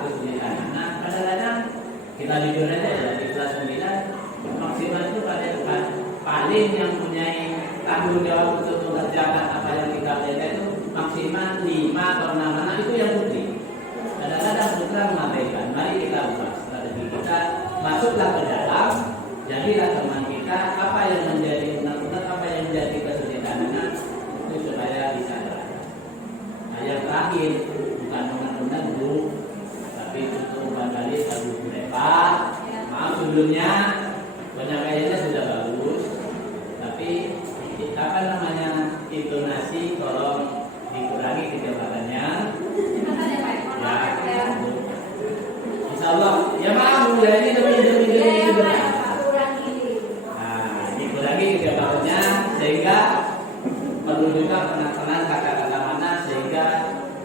kesulitan anak. Kadang-kadang kita jujur aja ya, di kelas 9 maksimal itu pada depan. Paling yang punya tanggung jawab untuk mengerjakan apa yang kita lihat itu maksimal 5 atau 6 anak, itu yang putri. Kadang-kadang putra mengabaikan. Mari kita ubah strategi kita, masuklah ke dalam, jadilah teman kita. Apa yang menjadi undang-undang, apa yang menjadi kesulitan anak, itu supaya bisa berada. Nah, yang terakhir bukan undang-undang dulu, tapi untuk kembali lagu mereka. Maaf sebelumnya penyampaiannya sudah bagus, tapi apa namanya intonasi tolong dikurangi kecepatannya. Ya, Insya Allah. Ya maaf ya, ini demi dikurangi kecepatannya sehingga perlu juga penekanan kata-kata mana sehingga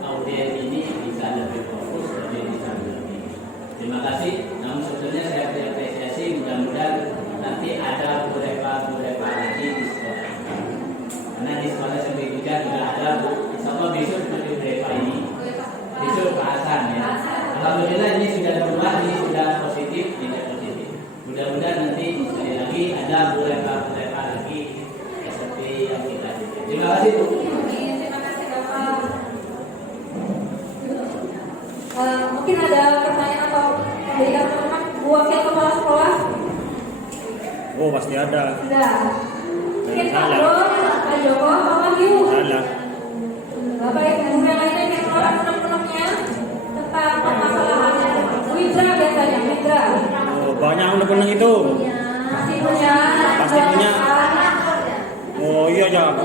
audiens ini bisa lebih fokus, lebih bisa lebih. Terima kasih. Namun sebetulnya saya apresiasi, mudah-mudahan nanti ada beberapa lagi di sekolah. Karena di sekolah sebelumnya sudah ada, insya Allah besok seperti beberapa ini. Besok Pak Hasan ya. Alhamdulillah ini sudah berubah, ini sudah positif, tidak positif. Mudah-mudahan nanti sekali lagi ada beberapa lagi seperti yang kita lihat. Terima kasih Bu. Terima kasih Bapak. Mungkin ada pertanyaan atau memberikan teman wakil kepala sekolah? Oh pasti ada. Sudah. Mungkin Pak Bro, Pak Joko, Pak Wahyu. Salah. Baik, yang lainnya yang keluar undang-undangnya tentang permasalahannya. Witra biasanya, Witra. Oh banyak undang-undang itu. Pasti punya. Pasti punya. Oh iya jawab.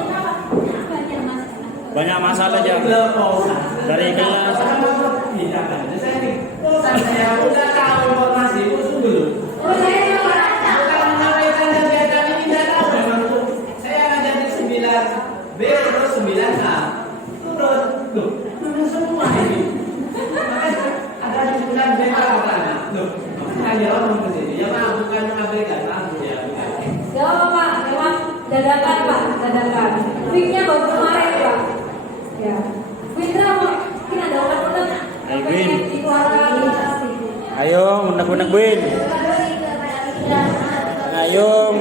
Banyak masalah aja. Dari kelas. Saya udah tahu informasi itu dulu. Bukan menyampaikan dan biarkan ini tidak tahu memang itu. Saya ngajar di 9B terus 9A. Turun, loh, semua ini. Ada di 9B mana? Loh, hanya orang ke sini. Ya maaf, bukan mengabaikan, maaf ya. Jawab Pak, memang dadakan Pak, dadakan. Weeknya baru kemarin Pak. Ya. Witra mungkin ada undang-undang yang pengen dikeluarkan unek-unek Win. Ngayung.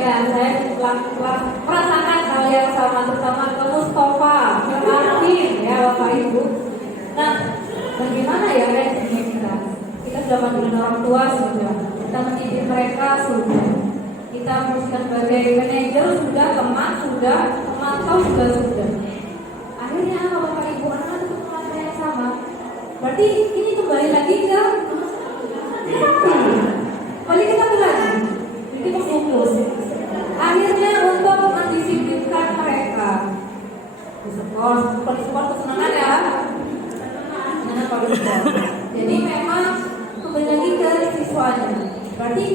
Ya, saya merasakan hal yang sama, terutama ke Mustafa, ke Arvin, ya Bapak Ibu. Nah, bagaimana ya reaksinya kita? Kita sudah manggilin orang tua sudah, kita mendidik mereka sudah, kita memutuskan sebagai manajer sudah, teman sudah, pemantau juga sudah. Akhirnya apa Bapak Ibu, anak-anak itu melakukan yang sama. Berarti ini kembali lagi ke kembali kita lagi, kita fokus. Akhirnya untuk mendisiplinkan mereka di sekolah kesenangan ya, kesenangan paling besar. Jadi memang kembali lagi ke siswanya. Berarti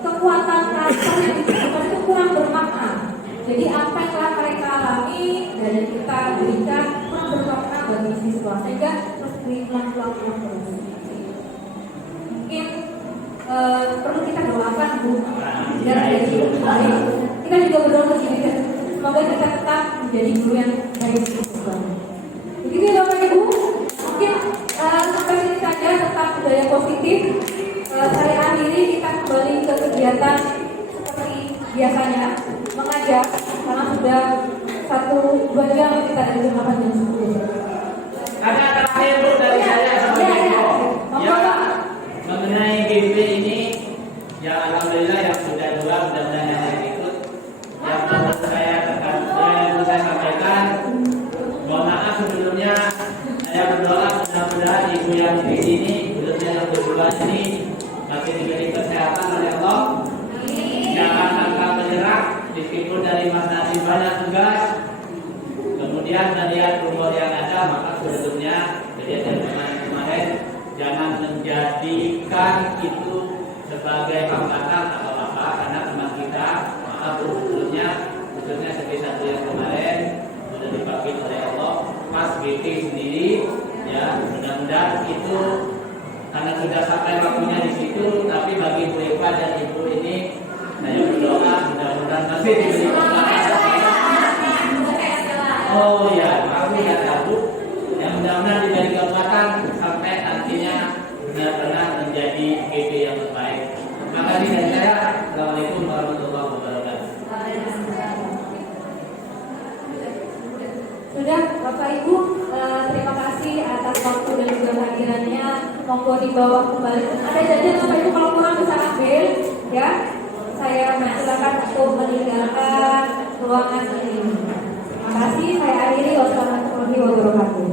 kekuatan karakternya itu kurang bermakna. Jadi apa yang telah mereka alami dan yang kita berikan kurang bermakna bagi siswa, sehingga terus diulang-ulang terus. Mungkin perlu kita doakan Bu, dan kita juga berdoa untuk kita, semoga kita tetap menjadi guru yang baik siswa. Begitu ya Bapak Ibu, mungkin sampai sini saja tentang budaya positif. Saya akhiri, kita kembali ke kegiatan seperti biasanya mengajar, karena sudah 1-2 jam kita dari jam 8 jam 10. Ada terakhir Bu dari saya sama Ibu. Mengenai GP ini, ya alhamdulillah yang sudah 2 mudah-mudahan yang lain ikut. Yang perlu saya sampaikan, mohon maaf sebelumnya, saya berdoa mudah-mudahan ibu yang di sini, khususnya yang berdua ini masih diberi kesehatan oleh Allah. Jangan angkat menyerah, meskipun dari Mas Nadiem banyak tugas. Kemudian melihat umur yang ada, maka sebetulnya beliau bukan itu sebagai hambatan atau apa, karena teman kita maka khususnya seperti satu yang kemarin sudah dipakai oleh Allah pas BT sendiri ya, mudah-mudahan itu karena sudah sampai waktunya di situ. Tapi bagi Bu Eva dan Ibu ini saya berdoa mudah-mudahan masih diberi kesempatan. Oh ya, aku ya tahu. Yang mudah-mudahan diberi kekuatan sampai nantinya benar-benar menjadi GP yang terbaik. Terima kasih dari saya. Assalamualaikum warahmatullahi wabarakatuh. Sudah, Bapak Ibu, terima kasih atas waktu dan juga kehadirannya. Monggo dibawa kembali. Ada janji Bapak Ibu kalau kurang bisa ambil, ya. Saya silakan untuk meninggalkan ruangan ini. Terima kasih. Saya akhiri. Wassalamualaikum warahmatullahi wabarakatuh.